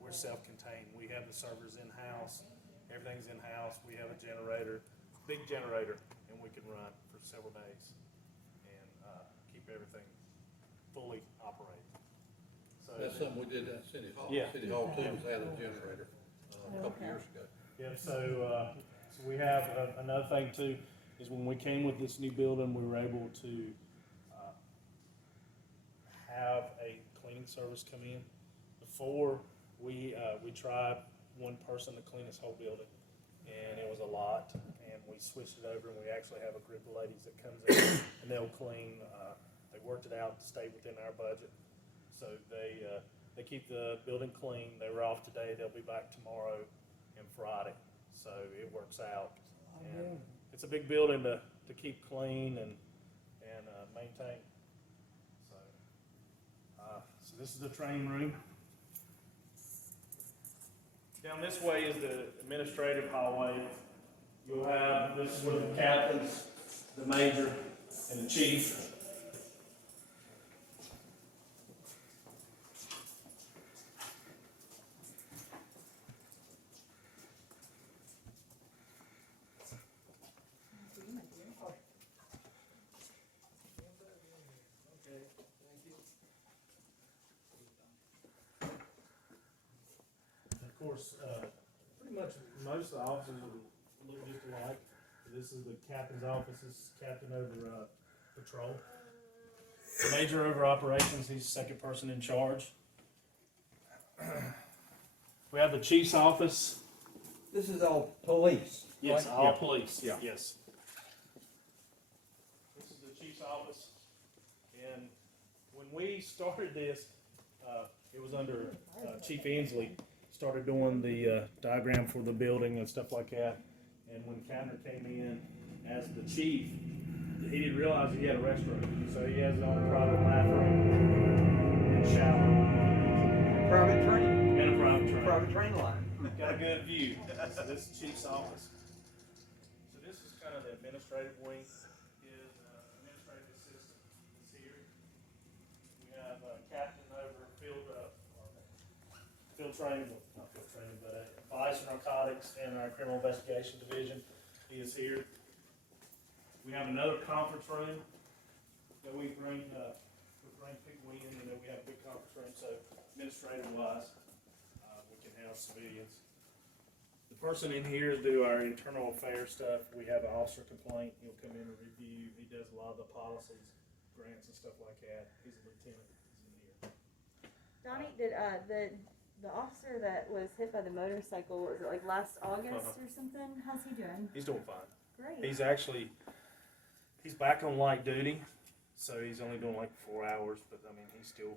we're self-contained. We have the servers in-house. Everything's in-house. We have a generator, big generator, and we can run for several days and keep everything fully operating. So That's something we did at City Hall. Yeah. City Hall too was added a generator a couple years ago. yeah, so we have another thing too, is when we came with this new building, we were able to have a cleaning service come in. Before, we tried one person to clean this whole building, and it was a lot, and we switched it over, and we actually have a group of ladies that comes in, and they'll clean. They worked it out to stay within our budget, so they keep the building clean. They were off today. They'll be back tomorrow and Friday, so it works out. And it's a big building to keep clean and maintain. So this is the training room. Down this way is the administrative hallway. You'll have, this is where the captains, the major, and the chief. Of course, pretty much most of the offices look just alike. This is the captain's office. This is captain over patrol. The major over operations. He's the second person in charge. We have the chief's office. This is all police. Yes, right? all police. Yeah. Yes. This is the chief's office, and when we started this, it was under Chief Inslee. Started doing the diagram for the building and stuff like that. And when Captain came in as the chief, he didn't realize he had a restroom. So he has his own private bathroom and shower. Private train. And a private train. Private train line. Got a good view. So this is Chief's office. So this is kind of the administrative wing. His administrative assistant is here. We have Captain over field training, not field training, but vice narcotics and our criminal investigation division. He is here. We have another conference room that we bring people in, and then we have so administrative wise, we can have civilians. The person in here do our internal affairs stuff. We have an officer complaint, he'll come in and review, he does a lot of the policies, grants and stuff like that. He's a lieutenant, he's in here. Donnie, did, the officer that was hit by the motorcycle, was it like last August or something? How's he doing? He's doing fine. Great. He's back on light duty, so he's only doing like 4 hours, but I mean, he's still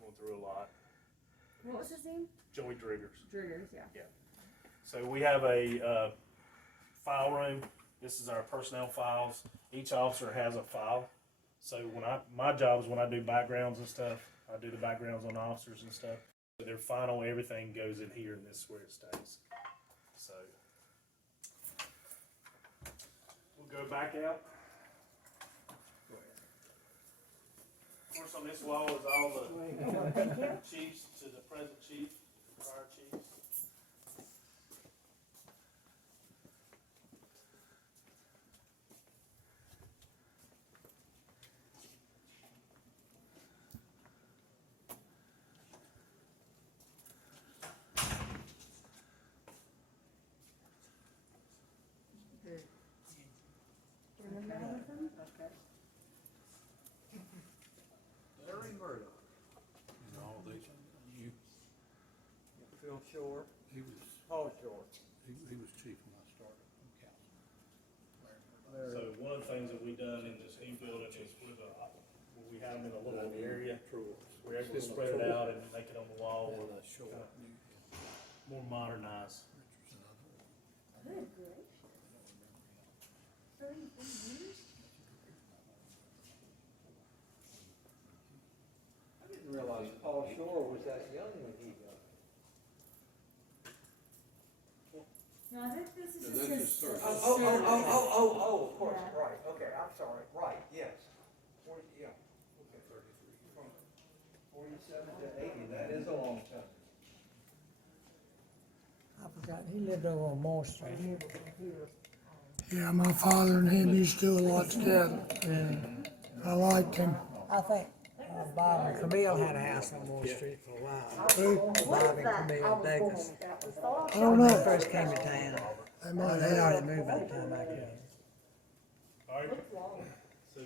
going through a lot. What was his name? Joey Driggers. Driggers, yeah. Yeah. So we have a file room. This is our personnel files. Each officer has a file. So my job is when I do backgrounds and stuff, I do the backgrounds on officers and stuff. Their final, everything goes in here, and this is where it stays. So we'll go back out. Of course, on this wall is all the chiefs to the present chief, prior chiefs. Remember all of them? Okay. Larry Murdoch. No, you, Phil Shore. he was, Paul Shore. he was chief when I started on council. So one of the things that we've done in this new building is we have them in a little area. We're able to spread it out and make it on the wall, more modernized. Good, great. 34 years? I didn't realize Paul Shore was that young when he No, I think this is Yeah, just that's his. his service. of course, Yeah. right, okay, I'm sorry, right, yes. 40, yeah, okay. 33. From 47 to 80, that is a long time. I forgot, he lived over on Moore Street. Yeah, my father and him used to do a lot together. I liked him. I think Bob and Camille had a house on Moore Street for a while. Who? Bob and Camille Douglas. I don't When they know. first came to town. They might They'd have. already moved by the time I came. All right. So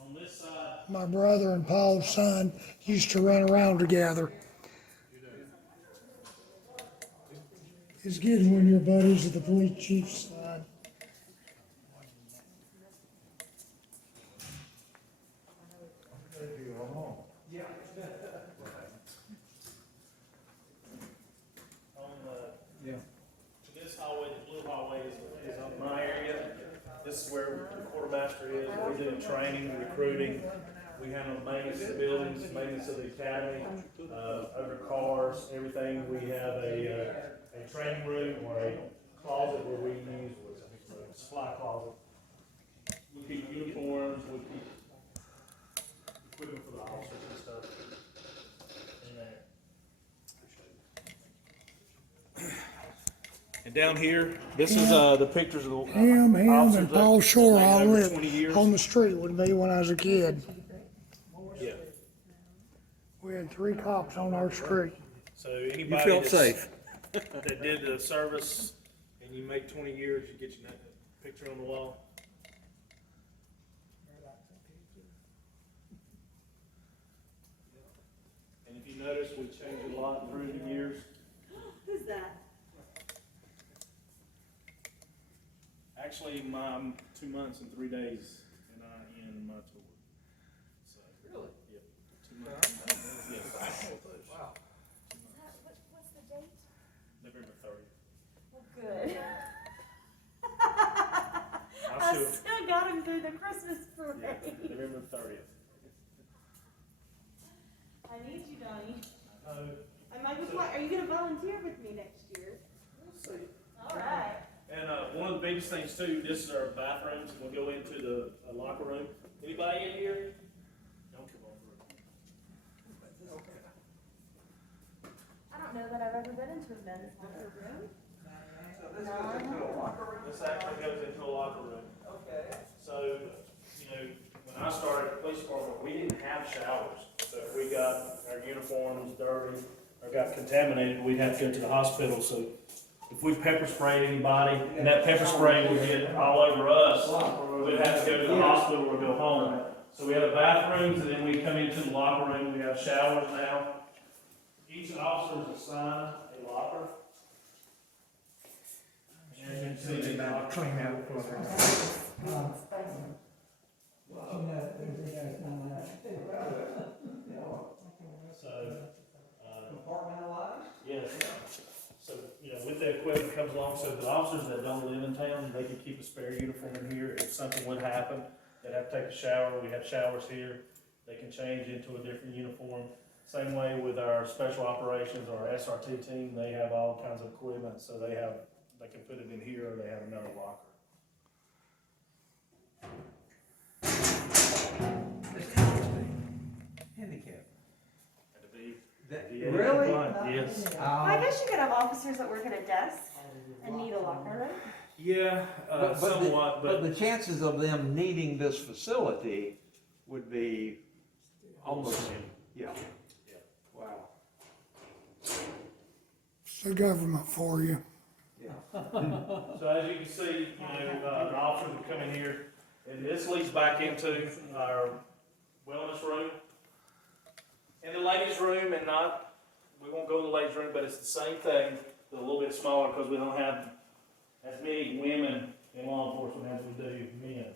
on this side, My brother and Paul's son used to run around together. It's good when you're buddies with the police chief's son. this hallway, the blue hallway is on my area. This is where the quartermaster is. We're doing training, recruiting. We handle maintenance of the buildings, maintenance of the academy, other cars, everything. We have a training room or a closet where we use a supply closet. We keep uniforms, we keep equipment for the officers and stuff in there. And down here, this is the pictures of the Him, officers and that- Paul Shore that's all been over lived 20 years. on the street with me when I was a kid. Yeah. We had 3 cops on our street. So anybody You felt that's- safe. that did the service and you make 20 years, you get your picture on the wall. And if you notice, we changed a lot through the years. Who's that? Actually, I'm 2 months and 3 days and I end my tour. So, Really? yep, 2 months. Yeah, Wow. What's the date? November 30th. Well, good. I'll I still- still got him through the Christmas Yeah, parade. November 30th. I need you, Donnie. Uh, Are you gonna volunteer with me next year? we'll see. All right. And one of the biggest things too, this is our bathrooms. We'll go into the locker room. Anybody in here? Don't come over. I don't know that I've ever been into a men's locker room. So this goes into a locker room? This actually goes into a locker room. Okay. So, when I started the police department, we didn't have showers. So we got our our uniforms dirty or got contaminated, we'd have to go to the hospital. So if we pepper sprayed anybody and that pepper spray would get all over us, we'd have to go to the hospital or go home. So we have bathrooms, and then we come into the locker room. We have showers now. Each officer is assigned a locker. And as you can see, they clean out for them. Compartmentalized? Yes. So, with the equipment comes along, so the officers that don't live in town, they can keep a spare uniform in here. If something would happen, they'd have to take a shower. We have showers here. They can change into a different uniform. Same way with our special operations or our SRT team, they have all kinds of equipment, so they can put it in here or they have another locker. It's interesting. Handicap. And to be Really? yes. I guess you could have officers that work at a desk and need a locker room. Yeah, somewhat, But the chances of them needing this facility would be almost, yeah. Wow. It's the government for you. So as you can see, the officers will come in here, and this leads back into our wellness room. And the ladies' room, we won't go in the ladies' room, but it's the same thing, but a little bit smaller because we don't have as many women in law enforcement as we do men.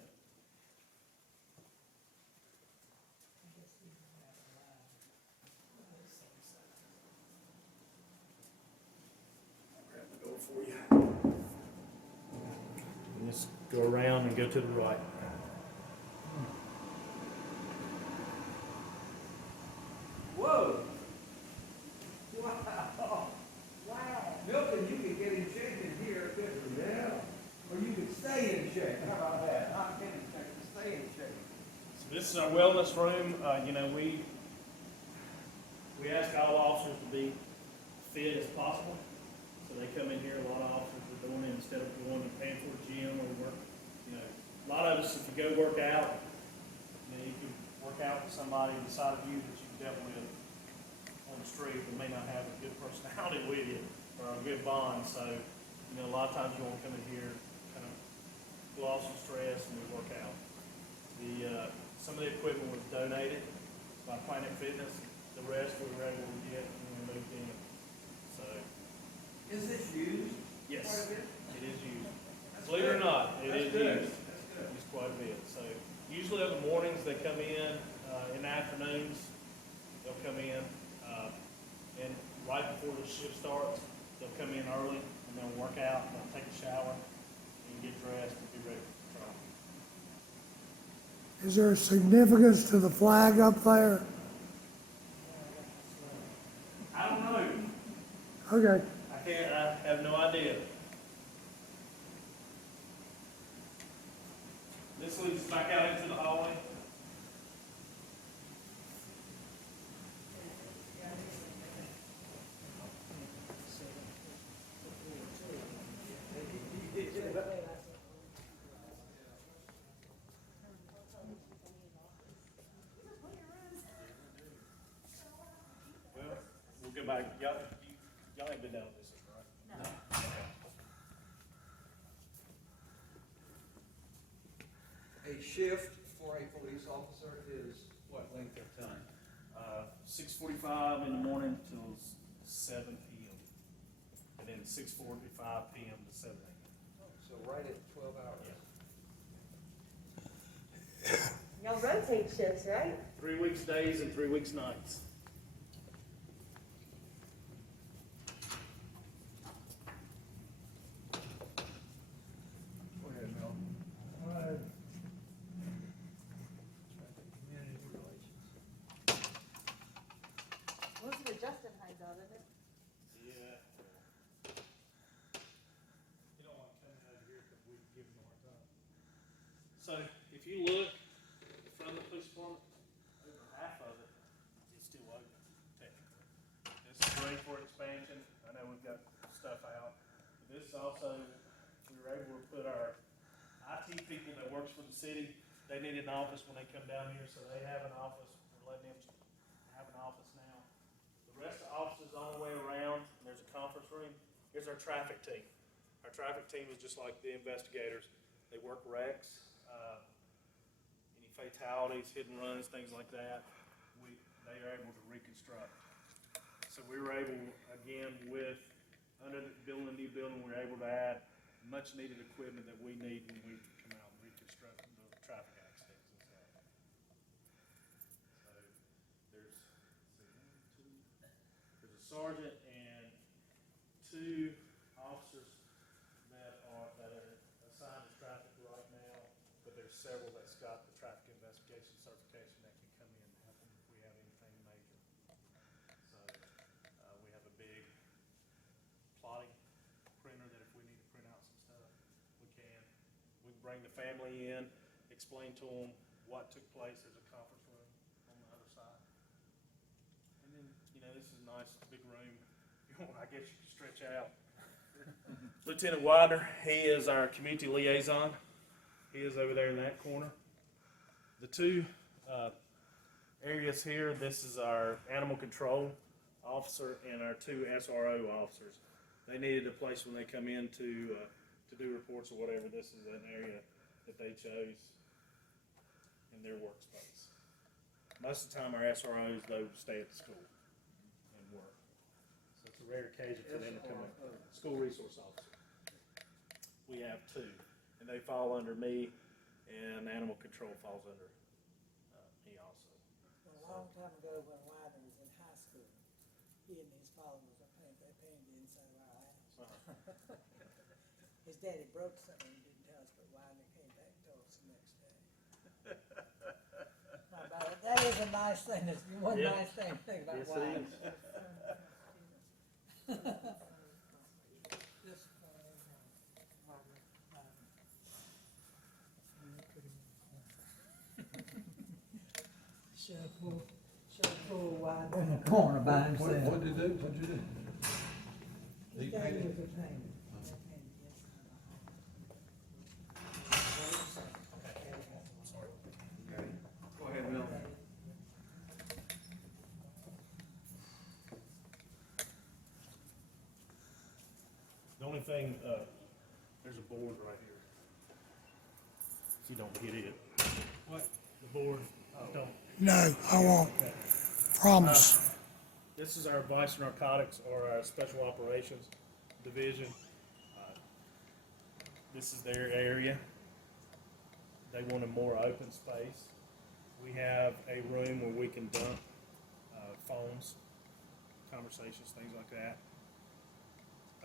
Grab the door for you. And just go around and go to the right. Whoa! Wow! Wow! Milton, you could get in shape in here, couldn't you? Yeah. Or you could stay in shape. How about that? Not get in shape, but stay in shape. So this is our wellness room. We ask all officers to be fit as possible. So they come in here, a lot of officers are doing it instead of going and paying for a gym or work. A lot of us, if you go work out, you can work out with somebody beside of you that you dealt with on the street that may not have a good personality with you or a good bond. So, a lot of times you want to come in here, kind of blow off some stress and we work out. Some of the equipment was donated by Planet Fitness. The rest we were able to get when we moved in. So, Is this used? yes, Quite a bit? it is used. That's Believe it or good. not, it That's is good. used. That's good. Used quite a bit. So, usually in the mornings they come in the afternoons they'll come in, and right before the shift starts, they'll come in early and they'll work out, they'll take a shower, and get dressed and be ready for trial. Is there a significance to the flag up there? I don't know. Okay. I have no idea. This leads back out into the hallway. Well, we'll go back. Y'all ain't been down this, right? No. A shift for a police officer is what length of time? 6:45 in the morning till 7 p.m. And then 6:45 p.m. to 7 a.m. So right at 12 hours. Y'all rotate shifts, right? 3 weeks days and 3 weeks nights. Go ahead, Mel. Community relations. Most of it Justin hides out, isn't it? Yeah. You don't want to come out here because we give them a hard time. So if you look from the police department, over half of it is still open, technically. This is great for expansion. I know we've got stuff out. But this also, we were able to put our IT people that works for the city, they needed an office when they come down here, so they have an office. We're letting them have an office now. rest of the offices all the way around, and there's a conference room. Here's our traffic team. Our traffic team is just like the investigators. They work wrecks, any fatalities, hit and runs, things like that. They are able to reconstruct. So we were able, again, under the building, a new building, we were able to add much needed equipment that we need when we come out and reconstruct the traffic accidents and stuff. So there's a sergeant and 2 officers that are assigned to traffic right now, but there's several that's got the traffic investigation certification that can come in and help them if we have anything major. So we have a big plotting printer that if we need to print out some stuff, we can. We can bring the family in, explain to them what took place. There's a conference room on the other side. And then, this is a nice big room. I guess you can stretch out. Lieutenant Widener, he is our community liaison. He is over there in that corner. The 2 areas here, this is our animal control officer and our 2 SRO officers. They needed a place when they come in to do reports or whatever. This is an area that they chose in their workspace. Most of the time our SROs, though, stay at the school and work. So it's a rare occasion for them to come in. School resource officer. We have 2, and they fall under me, and animal control falls under me also. Well, a long time ago, when Widener was in high school, he and his followers, they painted the inside of our house. His daddy broke something and didn't tell us, but Widener came back and told us the next day. That is a nice thing, that's one nice thing to think about Yes, it Widener. Should pull Widener in the corner by himself. What'd you do? What'd you do? His daddy was a painter. Go ahead, Bill. The only thing, there's a board right here. So you don't hit it. What? The board, don't. No, I won't. Promise. This is our vice narcotics or our special operations division. This is their area. They want a more open space. We have a room where we can dump phones, conversations, things like that.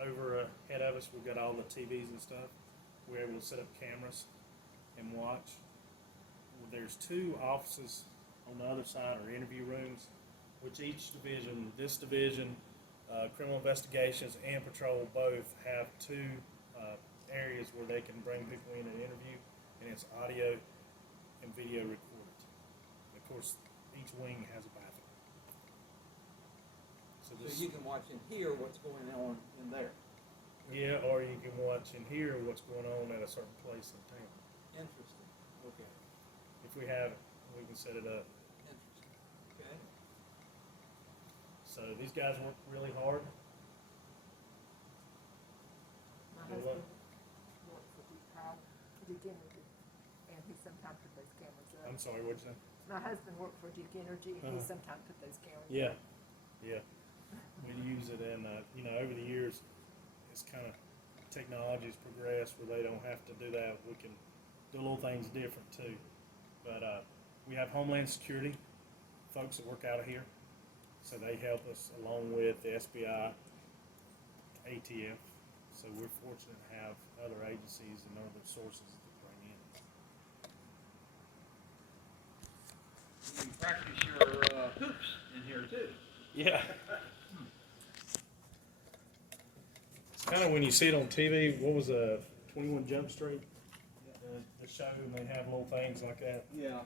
Over ahead of us, we've got all the TVs and stuff. We're able to set up cameras and watch. There's 2 offices on the other side, or interview rooms, which each division, this division, criminal investigations and patrol both have 2 areas where they can bring people in and interview, and it's audio and video recorded. Of course, each wing has a bathroom. So you can watch and hear what's going on in there. Yeah, or you can watch and hear what's going on at a certain place in town. Interesting. Okay. If we have it, we can set it up. Interesting. Okay. So these guys work really hard. My Good luck. husband works for Duke Energy, and he sometimes put those cameras up. I'm sorry, what'd you say? My husband worked for Duke Energy, and he Uh-huh. sometimes put those cameras up. Yeah, yeah. We use it, and over the years, it's kind of technology's progressed where they don't have to do that. We can do little things different too. But we have Homeland Security folks that work out of here, so they help us along with the SBI, ATF. So we're fortunate to have other agencies and other sources to bring in. You practice your hoops in here too. Yeah. It's kind of when you see it on TV. What was 21 Jump Street? The show, and they have little things like that. Yeah.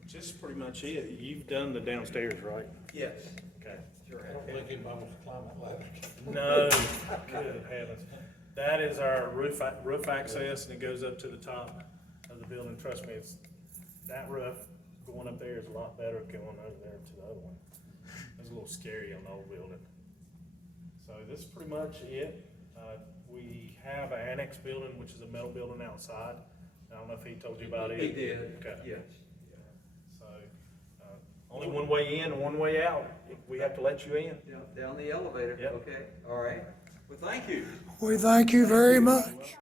Which is pretty much it. You've done the downstairs, right? Yes. Okay. Sure. I don't think anybody wants to climb that ladder. No. Good heavens. That is our roof access, and it goes up to the top of the building. Trust me, that roof going up there is a lot better than going over there to the other one. It was a little scary on the old building. So this is pretty much it. We have an annex building, which is a metal building outside. I don't know if he told you about it. He did, Okay. yes. So, only one way in and one way out. We have to let you in. Down the elevator, Yep. okay, all right. Well, thank you. We thank you very much.